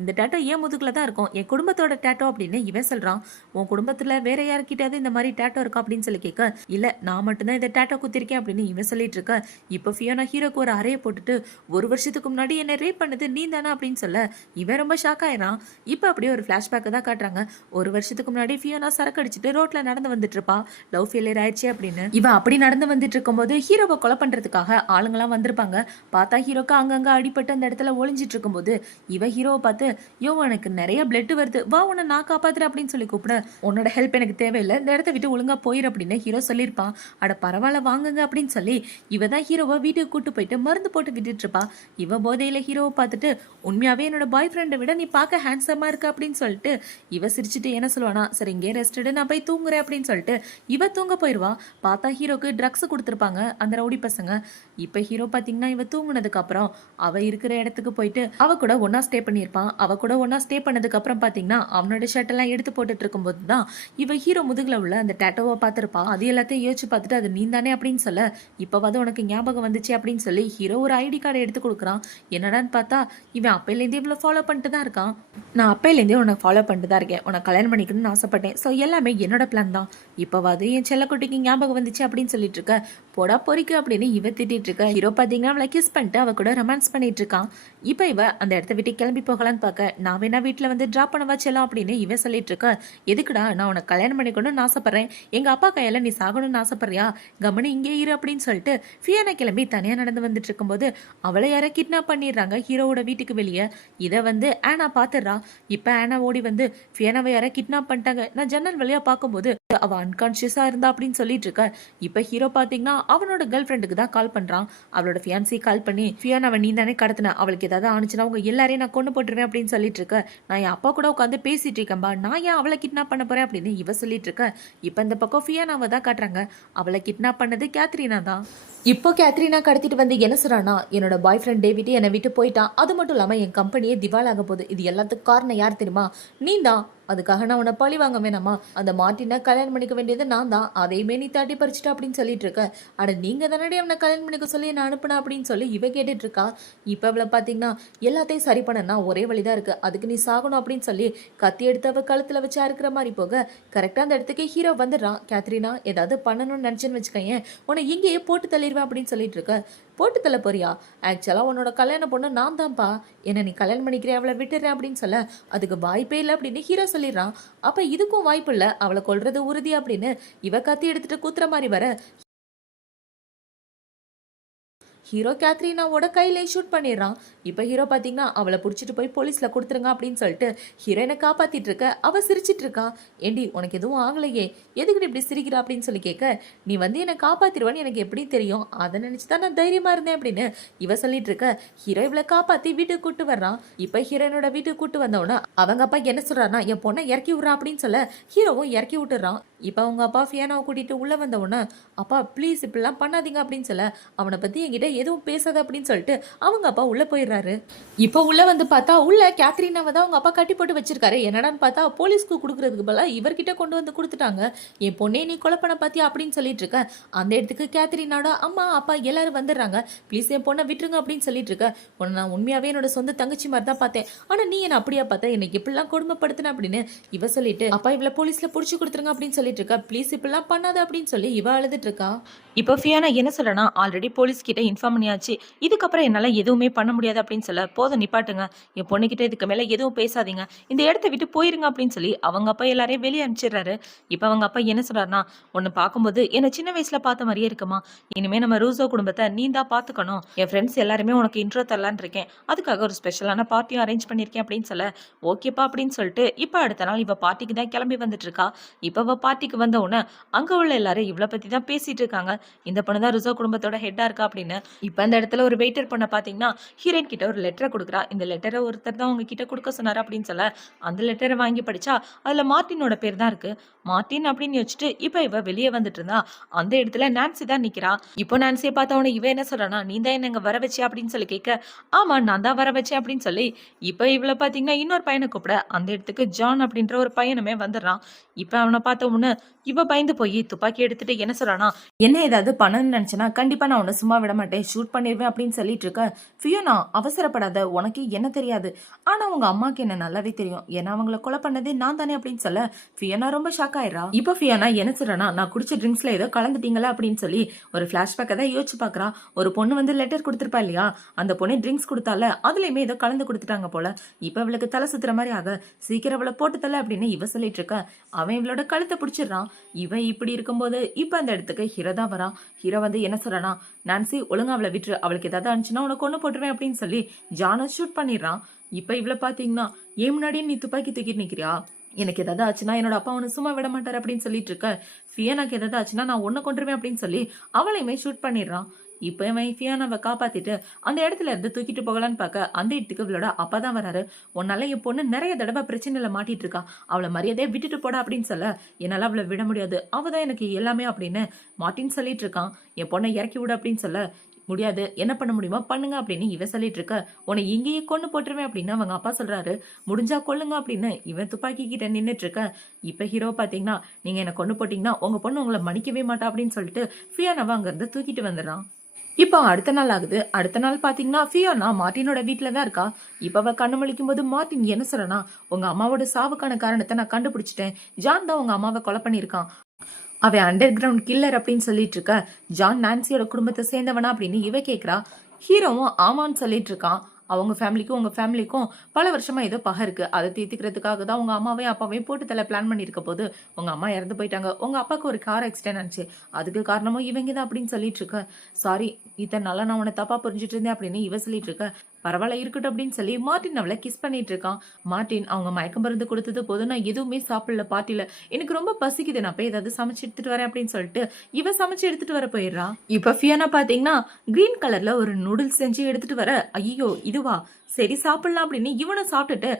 இந்த டேட்டோ ஏன் முதுகுல தான் இருக்கும், என் குடும்பத்தோட டேட்டோ அப்படின்னு இவன் சொல்றான். உன் குடும்பத்துல வேற யாருக்கிட்டாவது இந்த மாதிரி டேட்டோ இருக்கா அப்படின்னு சொல்லி கேட்க, இல்ல நான் மட்டும்தான் இந்த டேட்டோ குத்திருக்கேன் அப்படின்னு இவன் சொல்லிட்டு இருக்க. இப்போ ஃபியோனா ஹீரோக்கு ஒரு அறையை போட்டுட்டு, 1 வருஷத்துக்கு முன்னாடி என்ன ரேப் பண்ணது நீ தானே அப்படின்னு சொல்ல இவன் ரொம்ப ஷாக் ஆயிரான். இப்போ அப்படியே ஒரு பிளாஷ்பேக் தான் காட்டுறாங்க. 1 வருஷத்துக்கு முன்னாடி ஃபியோனா சரக்கு அடிச்சுட்டு ரோட்ல நடந்து வந்துட்டு இருப்பா, லவ் ஃபெயிலியர் ஆயிடுச்சு அப்படின்னு. இவன் அப்படி நடந்து வந்துட்டு இருக்கும்போது ஹீரோவை கொலை பண்றதுக்காக ஆளுங்கெல்லாம் வந்திருப்பாங்க. பார்த்தா ஹீரோக்கு அங்கங்க அடிபட்டு அந்த இடத்துல ஒளிஞ்சிட்டு இருக்கும்போது இவ ஹீரோவை பார்த்து, யோ எனக்கு நிறைய பிளட் வருது, வா உன்னை நான் காப்பாத்துறேன் அப்படின்னு சொல்லி கூப்பிட, உன்னோட ஹெல்ப் எனக்கு தேவையில்லை, இந்த இடத்த விட்டு ஒழுங்கா போயிரு அப்படின்னு ஹீரோ சொல்லியிருப்பான். அட பரவாயில்ல வாங்குங்க அப்படின்னு சொல்லி இவ தான் ஹீரோவை வீட்டுக்கு கூட்டு போயிட்டு மருந்து போட்டு விட்டுட்டு இருப்பா. இவ போதையில ஹீரோவை பார்த்துட்டு, உண்மையாவே என்னோட பாய் ஃப்ரெண்டை விட நீ பார்க்க ஹேண்ட்ஸமா இருக்க அப்படின்னு சொல்லிட்டு இவ சிரிச்சுட்டு என்ன சொல்லுவானா, சரி இங்கே ரெஸ்டடு நான் போய் தூங்குறேன் அப்படின்னு சொல்லிட்டு இவ தூங்க போயிடுவா. பார்த்தா ஹீரோக்கு ட்ரக்ஸ் கொடுத்துருப்பாங்க அந்த ரவுடி பசங்க. இப்ப ஹீரோ பாத்தீங்கன்னா இவ தூங்குனதுக்கு அப்புறம் அவ இருக்கிற இடத்துக்கு போயிட்டு அவ கூட ஒன்னா ஸ்டே பண்ணியிருப்பான். அவ கூட ஒன்னா ஸ்டே பண்ணதுக்கு அப்புறம் பாத்தீங்கன்னா அவனோட ஷர்ட் எல்லாம் எடுத்து போட்டுட்டு இருக்கும்போது தான் இவ ஹீரோ முதுகுல உள்ள அந்த டேட்டோவை பார்த்திருப்பா. அது எல்லாத்தையும் யோசிச்சு பார்த்துட்டு அது நீ தானே அப்படின்னு சொல்ல, இப்பவாது உனக்கு ஞாபகம் வந்துச்சு அப்படின்னு சொல்லி ஹீரோ ஒரு ஐடி கார்டை எடுத்து கொடுக்குறான். என்னடான்னு பார்த்தா இவன் அப்பையிலேருந்தே இவ்வளோ ஃபாலோ பண்ணிட்டு தான் இருக்கான். நான் அப்பையிலேருந்தே உன்னை ஃபாலோ பண்ணிட்டு தான் இருக்கேன், உனக்கு கல்யாணம் பண்ணிக்கணும்னு ஆசைப்பட்டேன், ஸோ எல்லாமே என்னோட பிளான் தான், இப்பவாது என் செல்லக்குட்டிக்கு ஞாபகம் வந்துச்சு அப்படின்னு சொல்லிட்டு இருக்க. போடா பொறிக்கு அப்படின்னு இவ திட்டிட்டு இருக்க. ஹீரோ பாத்தீங்கன்னா அவளை கிஸ் பண்ணிட்டு அவ கூட ரொமான்ஸ் பண்ணிட்டு இருக்கான். இப்ப இவ அந்த இடத்த விட்டு கிளம்பி போகலான்னு பார்க்க, நான் வேணா வீட்டுல வந்து டிராப் பண்ண வச்சலாம் அப்படின்னு இவ சொல்லிட்டு இருக்க. எதுக்குடா, நான் உனக்கு கல்யாணம் பண்ணிக்கணும்னு ஆசைப்படுறேன், எங்க அப்பா கையால நீ சாகணும்னு ஆசைப்படுறியா, கவனி இங்கே இரு அப்படின்னு சொல்லிட்டு ஃபியானா கிளம்பி தனியா நடந்து வந்துட்டு இருக்கும்போது அவளை யார கிட்னாப் பண்ணிடுறாங்க ஹீரோவோட வீட்டுக்கு வெளியே. இதை வந்து ஆனா பாத்துடுறா. இப்ப ஆனா ஓடி வந்து ஃபியானாவை யார கிட்னாப் பண்ணிட்டாங்க, நான் ஜன்னல் வழியா பார்க்கும்போது அவ அன்கான்சியஸா இருந்தா அப்படின்னு சொல்லிட்டு இருக்க. இப்ப ஹீரோ பாத்தீங்கன்னா அவனோட கேர்ள் ஃப்ரெண்டுக்கு தான் கால் பண்றான். அவளோட ஃபியான்சி கால் பண்ணி, ஃபியானாவை நீ தானே கடத்தின, அவளுக்கு ஏதாவது ஆனிச்சுன்னா உங்க எல்லாரையும் நான் கொண்டு போட்டுருவேன் அப்படின்னு சொல்லிட்டு இருக்க. நான் என் அப்பா கூட உட்காந்து பேசிட்டு இருக்கேன்பா, நான் ஏன் அவளை கிட்னாப் பண்ண போறேன் அப்படின்னு இவ சொல்லிட்டு இருக்க. இப்ப இந்த பக்கம் ஃபியானாவை தான் காட்டுறாங்க. அவளை கிட்னாப் பண்ணது கேத்ரினா தான். இப்போ கேத்ரினா கடத்திட்டு வந்து என்ன சொல்றானா, என்னோட பாய் ஃப்ரெண்ட் டேவிட் என்னை விட்டு போயிட்டான், அது மட்டும் இல்லாம என் கம்பெனியே திவாலாக போகுது, இது எல்லாத்துக்கும் காரணம் யார் தெரியுமா, நீ தான். அதுக்காக நான் உன்னை பழி வாங்க வேணாமா? அந்த மார்ட்டினை கல்யாணம் பண்ணிக்க வேண்டியது நான் தான், அதையுமே நீ தட்டி பறிச்சுட்ட அப்படின்னு சொல்லிட்டு இருக்க. அட நீங்க தானடி அவனை கல்யாணம் பண்ணிக்க சொல்லி என்ன அனுப்புனா அப்படின்னு சொல்லி இவ கேட்டுட்டு இருக்கா. இப்ப இவளை பாத்தீங்கன்னா எல்லாத்தையும் சரி பண்ணனா ஒரே வழிதான் இருக்கு, அதுக்கு நீ சாகணும் அப்படின்னு சொல்லி கத்தி எடுத்து அவ கழுத்துல வச்சு அறுக்கிற மாதிரி போக கரெக்டா அந்த இடத்துக்கு ஹீரோ வந்துடுறான். கேத்ரினா ஏதாவது பண்ணணும்னு நினைச்சேன்னு வச்சுக்கேன், உன்னை இங்கேயே போட்டு தள்ளிடுவேன் அப்படின்னு சொல்லிட்டு இருக்க. போட்டு தள்ள போறியா? ஆக்சுவலா உன்னோட கல்யாண பொண்ணு நான் தான்ப்பா, என்ன நீ கல்யாணம் பண்ணிக்கிறேன் அவளை விட்டுறேன் அப்படின்னு சொல்ல அதுக்கு வாய்ப்பே இல்லை அப்படின்னு ஹீரோ சொல்லிடுறான். அப்ப இதுக்கும் வாய்ப்பு இல்லை, அவளை கொல்றது உறுதி அப்படின்னு இவ கத்தி எடுத்துட்டு குத்துற மாதிரி வர ஹீரோ கேத்ரினாவோட கையிலே ஷூட் பண்ணிடுறான். இப்போ ஹீரோ பார்த்தீங்கன்னா அவளை பிடிச்சிட்டு போய் போலீஸில் கொடுத்துருங்க அப்படின்னு சொல்லிட்டு ஹீரோயினை காப்பாற்றிட்டு இருக்க. அவள் சிரிச்சிட்டு இருக்கா. ஏண்டி உனக்கு எதுவும் ஆகலையே, எதுக்கு இப்படி சிரிக்கிறா அப்படின்னு சொல்லி கேட்க, நீ வந்து என்னை காப்பாற்றிடுவான்னு எனக்கு எப்படி தெரியும், அதை நினச்சி தான் நான் தைரியமாக இருந்தேன் அப்படின்னு இவ சொல்லிட்டு இருக்க. ஹீரோ இவளை காப்பாற்றி வீட்டுக்கு கூட்டு வர்றான். இப்போ ஹீரோயினோட வீட்டுக்கு கூட்டு வந்தவொடனே அவங்க அப்பா என்ன சொல்கிறாருன்னா என் பொண்ணை இறக்கி விட்றா அப்படின்னு சொல்ல ஹீரோவும் இறக்கி விட்டுறான். இப்போ அவங்க அப்பா ஃபியானாவை கூட்டிகிட்டு உள்ளே வந்தவொடனே அப்பா ப்ளீஸ் இப்படிலாம் பண்ணாதீங்க அப்படின்னு சொல்ல அவனை பற்றி என்கிட்ட எதுவும் பேசாத அப்படின்னு சொல்லிட்டு அவங்க அப்பா உள்ள போயிடுறாரு. இப்போ உள்ள வந்து பார்த்தா உள்ள கேத்ரினாவை தான் அவங்க அப்பா கட்டி போட்டு வச்சிருக்காரு. என்னடான்னு பார்த்தா போலீஸ்க்கு கொடுக்கறதுக்கு பதிலாக இவர்கிட்ட கொண்டு வந்து கொடுத்துட்டாங்க. என் பொண்ணே நீ கொலை பண்ண பாத்தியா அப்படின்னு சொல்லிட்டு இருக்க. அந்த இடத்துக்கு கேத்ரினாவோட அம்மா அப்பா எல்லாரும் வந்துடுறாங்க. ப்ளீஸ் என் பொண்ணை விட்டுருங்க அப்படின்னு சொல்லிட்டு இருக்க. உன்னை நான் உண்மையாவே என்னோட சொந்த தங்கச்சி மாதிரி தான் பார்த்தேன், ஆனா நீ என்ன அப்படியா பார்த்த, என்னை எப்படிலாம் கொடுமைப்படுத்தின அப்படின்னு இவ சொல்லிட்டு அப்பா இவளை போலீஸ்ல புடிச்சு கொடுத்துருங்க அப்படின்னு சொல்லிட்டு இருக்கா. ப்ளீஸ் இப்படிலாம் பண்ணாத அப்படின்னு சொல்லி இவ அழுதுட்டு இருக்கா. இப்போ ஃபியானா என்ன சொல்றனா, ஆல்ரெடி போலீஸ் கிட்ட இன்ஃபார்ம் பண்ணியாச்சு, இதுக்கப்புறம் என்னால் எதுவுமே பண்ண முடியாது அப்படின்னு சொல்ல போதும் நிப்பாட்டுங்க, என் பொண்ணுக்கிட்ட இதுக்கு மேலே எதுவும் பேசாதீங்க, இந்த இடத்த விட்டு போயிருங்க அப்படின்னு சொல்லி அவங்க அப்பா எல்லாரையும் வெளியே அனுப்பிச்சிடுறாரு. இப்போ அவங்க அப்பா என்ன சொல்றாருன்னா, உன்னை பார்க்கும்போது என்னை சின்ன வயசுல பார்த்த மாதிரியே இருக்குமா, இனிமே நம்ம ரூசோ குடும்பத்தை நீ தான் பார்த்துக்கணும், என் ஃப்ரெண்ட்ஸ் எல்லாருமே உனக்கு இன்ட்ரோ தரலான்னு இருக்கேன், அதுக்காக ஒரு ஸ்பெஷலான பார்ட்டியும் அரேஞ்ச் பண்ணியிருக்கேன் அப்படின்னு சொல்ல ஓகேப்பா அப்படின்னு சொல்லிட்டு இப்போ அடுத்த நாள் இவ பார்ட்டிக்கு தான் கிளம்பி வந்துட்டு இருக்கா. இப்போ இவ பார்ட்டிக்கு வந்த உடனே அங்கே உள்ள எல்லாரும் இவளை பற்றி தான் பேசிட்டு இருக்காங்க. இந்த பொண்ணு தான் ரிசர்வ் குடும்பத்தோட ஹெட்டா இருக்கா அப்படின்னு. இப்போ அந்த இடத்துல ஒரு வெயிட்டர் பொண்ணை பார்த்தீங்கன்னா ஹீரோயின் கிட்ட ஒரு லெட்டரை கொடுக்குறா. இந்த லெட்டரை ஒருத்தர் தான் அவங்க கிட்ட கொடுக்க சொன்னார் அப்படின்னு சொல்ல அந்த லெட்டரை வாங்கி படிச்சா அதில் மார்ட்டினோட பேர் தான் இருக்கு. மார்ட்டின் அப்படின்னு வச்சுட்டு இப்போ இவ வெளியே வந்துட்டு இருந்தா அந்த இடத்துல நான்சி தான் நிற்கிறா. இப்போ நான்சியை பார்த்தவொடனே இவ என்ன சொல்றானா, நீ தான் என்ன வர வச்சு அப்படின்னு சொல்லி கேட்க, ஆமா நான் தான் வர வச்சேன் அப்படின்னு சொல்லி இப்போ இவளை பார்த்தீங்கன்னா இன்னொரு பையனை கூப்பிட அந்த இடத்துக்கு ஜான் அப்படின்ற ஒரு பையனுமே வந்துடுறான். இப்போ அவனை பார்த்த உடனே இவ பயந்து போய் துப்பாக்கி எடுத்துட்டு என்ன சொல்றானா, என்ன ஏதாவது பண்ணணும்னு நினைச்சனா கண்டிப்பா நான் உன்னை சும்மா விட மாட்டேன், ஷூட் பண்ணிடுவேன் அப்படின்னு சொல்லிட்டு இருக்க. ஃபியோனா அவசரப்படாத, உனக்கு என்ன தெரியாது, ஆனா உங்க அம்மாக்கு என்ன நல்லாவே தெரியும், ஏன்னா அவங்கள கொலை பண்ணதே நான் தானே அப்படின்னு சொல்ல ஃபியோனா ரொம்ப ஷாக் ஆயிடுறா. இப்போ ஃபியோனா என்ன சொல்றானா, நான் குடிச்ச ட்ரிங்க்ஸ்ல ஏதோ கலந்துட்டீங்களா அப்படின்னு சொல்லி ஒரு பிளாஷ்பேக்கை தான் யோசிச்சு பாக்குறா. ஒரு பொண்ணு வந்து லெட்டர் கொடுத்துருப்பா இல்லையா, அந்த பொண்ணு ட்ரிங்க்ஸ் கொடுத்தால அதுலயுமே ஏதோ கலந்து கொடுத்துட்டாங்க போல. இப்ப அவளுக்கு தலை சுத்துற மாதிரி ஆக சீக்கிரம் அவளை போட்டு தலை அப்படின்னு இவ சொல்லிட்டு இருக்க. அவன் இவளோட கழுத்தை பிடிச்சிடுறான். இவன் இப்படி இருக்கும்போது இப்ப அந்த இடத்துக்கு ஹீரோ தான் வரான். ஹீரோ வந்து என்ன சொல்றானா, நான்சி ஒழுங்கா அவளை விட்டுரு, அவளுக்கு ஏதாவது அனுச்சுன்னா உனக்கு ஒண்ணு போட்டுருவேன் அப்படின்னு சொல்லி ஜானை ஷூட் பண்ணிடுறான். இப்ப இவளை பாத்தீங்கன்னா ஏன் முன்னாடியே நீ துப்பாக்கி தூக்கிட்டு நிக்கிறியா, எனக்கு ஏதாவது ஆச்சுன்னா என்னோட அப்பா அவனை சும்மா விட மாட்டார் அப்படின்னு சொல்லிட்டு இருக்க. ஃபியானாக்கு ஏதாவது ஆச்சுன்னா நான் ஒன்ன கொண்டுருவேன் அப்படின்னு சொல்லி அவளையுமே ஷூட் பண்ணிடுறான். இப்போ இவன் ஃபியானாவை காப்பாத்திட்டு அந்த இடத்துல இருந்து தூக்கிட்டு போகலான்னு பார்க்க அந்த இடத்துக்கு இவளோட அப்பா தான் வராரு. உன்னால என் பொண்ணு நிறைய தடவை பிரச்சனையில மாட்டிட்டு இருக்கா, அவளை மரியாதையை விட்டுட்டு போட அப்படின்னு சொல்ல என்னால அவளை விட முடியாது, அவதான் எனக்கு எல்லாமே அப்படின்னு மார்ட்டின் சொல்லிட்டு இருக்கான். என் பொண்ணை இறக்கி விடு அப்படின்னு சொல்ல முடியாது, என்ன பண்ண முடியுமா பண்ணுங்க அப்படின்னு இவன் சொல்லிட்டு இருக்க. உன்னை இங்கேயே கொண்டு போட்டுருவேன் அப்படின்னு அவங்க அப்பா சொல்றாரு. முடிஞ்சா கொல்லுங்க அப்படின்னு இவன் துப்பாக்கி கிட்ட நின்றுட்டு இருக்க. இப்ப ஹீரோ பாத்தீங்கன்னா நீங்க என்ன கொண்டு போட்டீங்கன்னா உங்க பொண்ணு உங்களை மன்னிக்கவே மாட்டா அப்படின்னு சொல்லிட்டு ஃபியானாவை அங்க இருந்து தூக்கிட்டு வந்துடுறான். இப்போ அடுத்த நாள் ஆகுது. அடுத்த நாள் பாத்தீங்கன்னா ஃபியோனா மார்ட்டினோட வீட்டுல தான் இருக்கா. இப்ப அவ கண்ணு முழிக்கும் போது மார்ட்டின் என்ன சொல்றனா, உங்க அம்மாவோட சாவுக்கான காரணத்தை நான் கண்டுபிடிச்சிட்டேன், ஜான் தான் உங்க அம்மாவை கொலை பண்ணிருக்கான், அவன் அண்டர் கிரவுண்ட் கில்லர் அப்படின்னு சொல்லிட்டு இருக்க. ஜான் நான்சியோட குடும்பத்தை சேர்ந்தவனா அப்படின்னு இவ கேக்குறா. ஹீரோவும் ஆமான்னு சொல்லிட்டு இருக்கான். அவங்க ஃபேமிலிக்கும் உங்க ஃபேமிலிக்கும் பல வருஷமா ஏதோ பகை இருக்கு, அதை தீர்த்துக்கிறதுக்காக தான் உங்க அம்மாவையும் அப்பாவையும் போட்டு தலை பிளான் பண்ணிருக்க போது உங்க அம்மா இறந்து போயிட்டாங்க, உங்க அப்பாவுக்கு ஒரு கார் ஆக்சிடென்ட் ஆச்சு, அதுக்கு காரணமும் இவங்க தான் அப்படின்னு சொல்லிட்டு இருக்க. சாரி இத்தனை நாளா நான் உன்னை தப்பா புரிஞ்சுட்டு இருந்தேன் அப்படின்னு இவ சொல்லிட்டு இருக்க. பரவாயில்ல இருக்கட்டும் அப்படின்னு சொல்லி மார்ட்டின் அவளை கிஸ் பண்ணிட்டு இருக்கான். மார்ட்டின் அவங்க மயக்கம் மருந்து கொடுத்தது போது நான் எதுவுமே சாப்பிடல பார்ட்டில, எனக்கு ரொம்ப பசிக்குது, நான் போய் ஏதாவது சமைச்சு எடுத்துட்டு வரேன் அப்படின்னு சொல்லிட்டு இவ சமைச்சு எடுத்துட்டு வர போயிடுறா. இப்ப ஃபியானா பாத்தீங்கன்னா கிரீன் கலர்ல ஒரு நூடுல்ஸ் செஞ்சு எடுத்துட்டு வர, ஐயோ இதுவா சரி சாப்பிடலாம் அப்படின்னு இவனை சாப்பிட்டுட்டு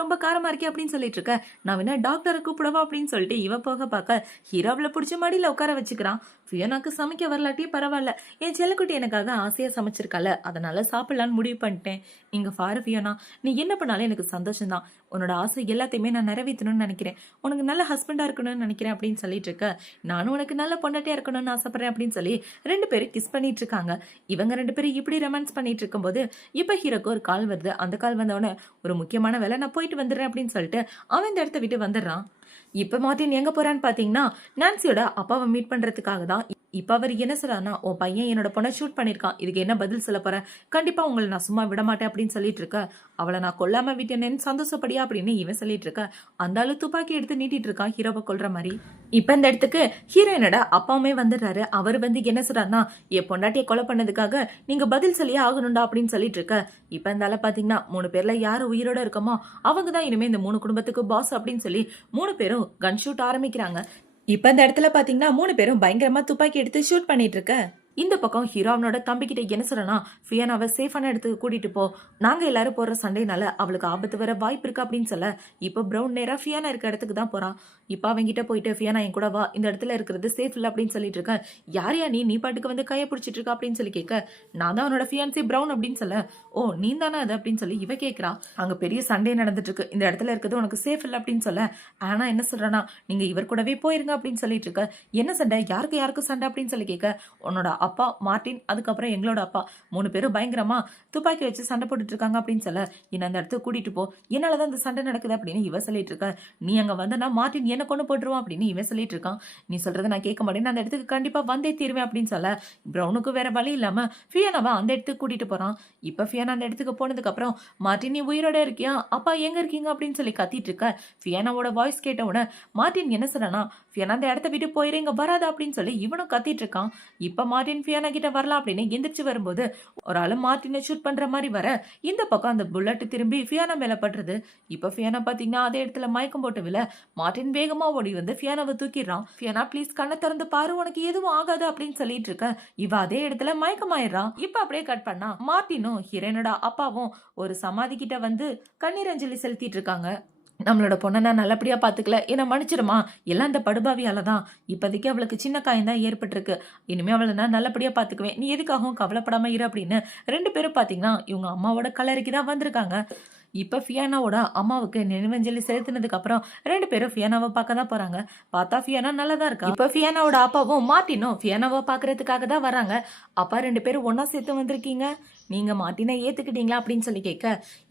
ரொம்ப காரமா இருக்கே அப்படின்னு சொல்லிட்டு இருக்க. நான் வேணா டாக்டரை கூப்பிடவா அப்படின்னு சொல்லிட்டு இவ போக பார்க்க ஹீரோவில் பிடிச்ச மாடியில உட்கார வச்சுக்கிறான். ஃபியோனாக்கு சமைக்க வரலாட்டி பரவாயில்ல, என் செல்லக்குட்டி எனக்காக ஆசையா சமைச்சிருக்கால, அதனால சாப்பிடலான்னு முடிவு பண்ணிட்டேன். இங்க பாரு ஃபியோனா, நீ என்ன பண்ணாலும் எனக்கு சந்தோஷம் தான். உன்னோட ஆசை எல்லாத்தையுமே நான் நிறைவேற்றணும்னு நினைக்கிறேன். உனக்கு நல்ல ஹஸ்பண்டா இருக்கணும்னு நினைக்கிறேன் அப்படின்னு சொல்லிட்டு இருக்க. நானும் உனக்கு நல்ல பொண்டாட்டியா இருக்கணும்னு ஆசைப்படுறேன் அப்படின்னு சொல்லி 2 பேரும் கிஸ் பண்ணிட்டு இருக்காங்க. இவங்க 2 பேரும் இப்படி ரொமான்ஸ் பண்ணிட்டு இருக்கும்போது இப்ப ஹீரோக்கு ஒரு கால் வருது. அந்த கால் வந்தவொடனே, ஒரு முக்கியமான வேலை, நான் போயிட்டு வந்துடுறேன் அப்படின்னு சொல்லிட்டு அவன் இந்த இடத்த விட்டு வந்துடுறான். இப்ப மார்ட்டின் எங்க போறான்னு பாத்தீங்கன்னா, நான்சியோட அப்பாவை மீட் பண்றதுக்காக தான். இப்ப அவர் என்ன சொல்றாருன்னா, உன் பையன் என்னோட பொண்ணை ஷூட் பண்ணிருக்கான், இதுக்கு என்ன பதில் சொல்ல போற? கண்டிப்பா உங்களை நான் சும்மா விட மாட்டேன் அப்படின்னு சொல்லிட்டு இருக்க. அவளை நான் கொல்லாம விட்டேனேன்னு சந்தோஷப்படியா அப்படின்னு இவன் சொல்லிட்டு இருக்க. அந்த ஆளு துப்பாக்கி எடுத்து நீட்டிட்டு இருக்கான் ஹீரோவை கொல்ற மாதிரி. இப்ப இந்த இடத்துக்கு ஹீரோயினோட அப்பாவுமே வந்துடுறாரு. அவர் வந்து என்ன சொல்றாருன்னா, என் பொண்டாட்டியை கொலை பண்ணதுக்காக நீங்க பதில் சொல்லியே ஆகணும்டா அப்படின்னு சொல்லிட்டு இருக்க. இப்ப இந்த ஆள பாத்தீங்கன்னா, 3 பேர்ல யாரு உயிரோட இருக்கமோ அவங்க தான் இனிமே இந்த 3 குடும்பத்துக்கு பாஸ் அப்படின்னு சொல்லி 3 பேரும் கன் ஷூட் ஆரம்பிக்கிறாங்க. இப்ப இந்த இடத்துல பாத்தீங்கன்னா 3 பேரும் பயங்கரமா துப்பாக்கி எடுத்து ஷூட் பண்ணிட்டு இருக்க. இந்த பக்கம் ஹீரோ அவனோட தம்பிக்கிட்ட என்ன சொல்றனா, ஃபியோனாவை சேஃபான இடத்துக்கு கூட்டிட்டு போ, நாங்க எல்லாரும் போற சண்டைனால அவளுக்கு ஆபத்து வர வாய்ப்பு இருக்கு அப்படின்னு சொல்ல. இப்ப பிரவுன் நேரா ஃபியோனா இருக்க இடத்துக்கு தான் போறான். இப்ப அவங்கிட்ட போயிட்டு, ஃபியோனா என் கூட வா, இந்த இடத்துல இருக்கிறது சேஃப் இல்ல அப்படின்னு சொல்லிட்டு இருக்க. யாரையா நீ பாட்டுக்கு வந்து கையை பிடிச்சிட்டு இருக்க அப்படின்னு சொல்லி கேட்க. நான் தான் அவனோட ஃபியான்சி பிரவுன் அப்படின்னு சொல்ல. ஓ நீ தானே அது அப்படின்னு சொல்லி இவ கேட்கறா. அங்க பெரிய சண்டை நடந்துட்டு இருக்கு, இந்த இடத்துல இருக்கிறது உனக்கு சேஃப் இல்ல அப்படின்னு சொல்ல. ஆனா என்ன சொல்றனா, நீங்க இவர் கூடவே போயிருங்க அப்படின்னு சொல்லிட்டு இருக்க. என்ன சண்டை, யாருக்கு சண்டை அப்படின்னு சொல்லி கேட்க. உன்னோட அப்பா மார்ட்டின், அதுக்கப்புறம் எங்களோட அப்பா 3 பேரும் பயங்கரமா துப்பாக்கி வச்சு சண்டை போட்டுட்டு இருக்காங்க அப்படின்னு சொல்ல. என்ன அந்த இடத்துக்கு கூட்டிட்டு போ, என்னாலதான் இந்த சண்டை நடக்குது அப்படின்னு இவ சொல்லிட்டு இருக்க. நீ அங்க வந்தனா மார்ட்டின் என்ன கொண்டு போட்டுருவான் அப்படின்னு இவன் சொல்லிட்டு இருக்கான். நீ சொல்றதை நான் கேட்க மாட்டேன், அந்த இடத்துக்கு கண்டிப்பா வந்தே தீருவேன் அப்படின்னு சொல்ல. பிரவுனுக்கு வேற வழி இல்லாம ஃபியோனாவை அந்த இடத்துக்கு கூட்டிட்டு போறான். இப்ப ஃபியோனா அந்த இடத்துக்கு போனதுக்கு அப்புறம், மார்ட்டின் நீ உயிரோட இருக்கியா, அப்பா எங்க இருக்கீங்க அப்படின்னு சொல்லி கத்திட்டு இருக்க. ஃபியோனாவோட வாய்ஸ் கேட்ட உடனே மார்ட்டின் என்ன சொல்றானா, ஃபியோனா அந்த இடத்த விட்டு போயிரு, இங்க வராத அப்படின்னு சொல்லி இவனும் கத்திட்டு இருக்கான். இப்ப மார்ட்டின் ஃபியோனா கிட்ட வரலாம் அப்படின்னு எந்திரிச்சு வரும்போது ஒரு ஆளு மார்ட்டினை ஷூட் பண்ற மாதிரி வர, இந்த பக்கம் அந்த புல்லட் திரும்பி ஃபியோனா மேல பட்டுறது. இப்ப ஃபியோனா பாத்தீங்கன்னா அதே இடத்துல மயக்கம் போட்டு விழ, மார்ட்டின் வேகமா ஓடி வந்து ஃபியோனாவை தூக்கிடுறான். ஃபியோனா ப்ளீஸ் கண்ணை திறந்து பாரு, உனக்கு எதுவும் ஆகாது அப்படின்னு சொல்லிட்டு இருக்க. இவ அதே இடத்துல மயக்கமாயிடுறான். இப்ப அப்படியே கட் பண்ணா மார்ட்டினும் ஹீரோனோட அப்பாவும் ஒரு சமாதி கிட்ட வந்து கண்ணீர் அஞ்சலி செலுத்திட்டு இருக்காங்க. நம்மளோட பொண்ணை நான் நல்லபடியா பாத்துக்கல, என்ன மன்னிச்சிருமா, எல்லாம் இந்த படுபாவியால தான். இப்போதைக்கு அவளுக்கு சின்ன காயம் தான் ஏற்பட்டிருக்கு, இனிமே அவளை நான் நல்லபடியா பாத்துக்குவேன், நீ எதுக்காகவும் கவலைப்படாம இரு அப்படின்னு 2 பேரும் பாத்தீங்கன்னா இவங்க அம்மாவோட கல்லறைக்கு தான் வந்திருக்காங்க. இப்ப ஃபியானாவோட அம்மாவுக்கு நினைவஞ்சலி செலுத்தினதுக்கு அப்புறம் 2 பேரும் ஃபியானாவை பார்க்க தான் போறாங்க. பார்த்தா ஃபியானா நல்லதா இருக்கா. இப்ப ஃபியானாவோட அப்பாவும் மார்ட்டினும் ஃபியானாவை பாக்குறதுக்காக தான் வராங்க. அப்பா 2 பேரும் ஒன்னா சேர்த்து வந்திருக்கீங்க, நீங்க மார்ட்டினை ஏத்துக்கிட்டீங்களா அப்படின்னு சொல்லி கேட்க.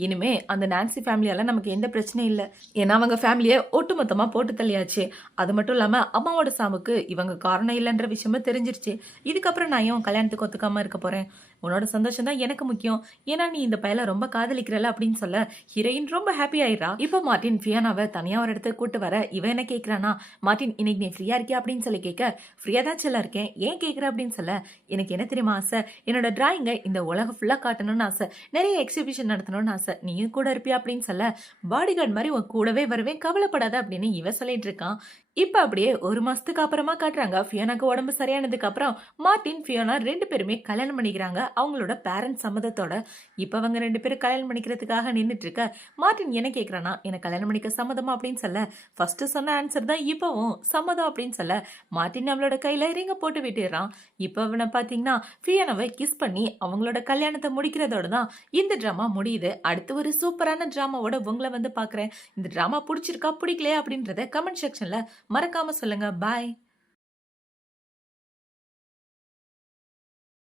இனிமே அந்த நான்சி ஃபேமிலியால நமக்கு எந்த பிரச்சனையும் இல்லை, ஏன்னா அவங்க ஃபேமிலியை ஒட்டுமொத்தமா போட்டு தள்ளியாச்சு. அது மட்டும் இல்லாம அம்மாவோட சாவுக்கு இவங்க காரணம் இல்லைன்ற விஷயமும் தெரிஞ்சிருச்சு. இதுக்கப்புறம் நான் ஏன் கல்யாணத்துக்கு ஒத்துக்காம இருக்க போறேன், உன்னோட சந்தோஷம் தான் எனக்கு முக்கியம், ஏன்னா நீ இந்த பையல ரொம்ப காதலிக்கிறல அப்படின்னு சொல்ல ஹீரோயின் ரொம்ப ஹாப்பி ஆயிடுறா. இப்ப மார்ட்டின் ஃபியானாவை தனியா ஒரு இடத்துக்கு கூட்டு வர இவன் என்ன கேட்கிறானா, மார்ட்டின் இன்னைக்கு நீ ஃப்ரீயா இருக்கியா அப்படின்னு சொல்லி கேட்க. ஃப்ரீயா தான் செல்ல இருக்கேன், ஏன் கேட்கிற அப்படின்னு சொல்ல. எனக்கு என்ன தெரியுமா ஆசை, என்னோட டிராயிங்கை இந்த உலகம் ஃபுல்லா காட்டணும்னு ஆசை, நிறைய எக்ஸிபிஷன் நடத்தணும்னு ஆசை, நீயும் கூட இருப்பியா அப்படின்னு சொல்ல. பாடிகார்டு மாதிரி உன் கூடவே வருவேன், கவலைப்படாத அப்படின்னு இவ சொல்லிட்டு இருக்கான். இப்ப அப்படியே 1 மாசத்துக்கு அப்புறமா காட்டுறாங்க. ஃபியோனாக்கு உடம்பு சரியானதுக்கு அப்புறம் மார்ட்டின் ஃபியோனா 2 பேருமே கல்யாணம் பண்ணிக்கிறாங்க அவங்களோட பேரண்ட்ஸ் சம்மதத்தோட. இப்ப அவங்க 2 பேரும் கல்யாணம் பண்ணிக்கிறதுக்காக நின்றுட்டு இருக்க. மார்ட்டின் என்ன கேட்கறானா, எனக்கு கல்யாணம் பண்ணிக்க சம்மதமா அப்படின்னு சொல்ல. ஃபர்ஸ்ட் சொன்ன ஆன்சர் தான் இப்பவும் சம்மதம் அப்படின்னு சொல்ல மார்ட்டின் அவளோட கையில ரிங்க போட்டு விட்டுறான். இப்ப அவனை பாத்தீங்கன்னா ஃபியோனாவை கிஸ் பண்ணி அவங்களோட கல்யாணத்தை முடிக்கிறதோட தான் இந்த டிராமா முடியுது. அடுத்து ஒரு சூப்பரான டிராமாவோட உங்களை வந்து பாக்குறேன். இந்த டிராமா பிடிச்சிருக்கா பிடிக்கலையா அப்படின்றத கமெண்ட் செக்ஷன்ல மறக்காம சொல்லுங்க. பாய்.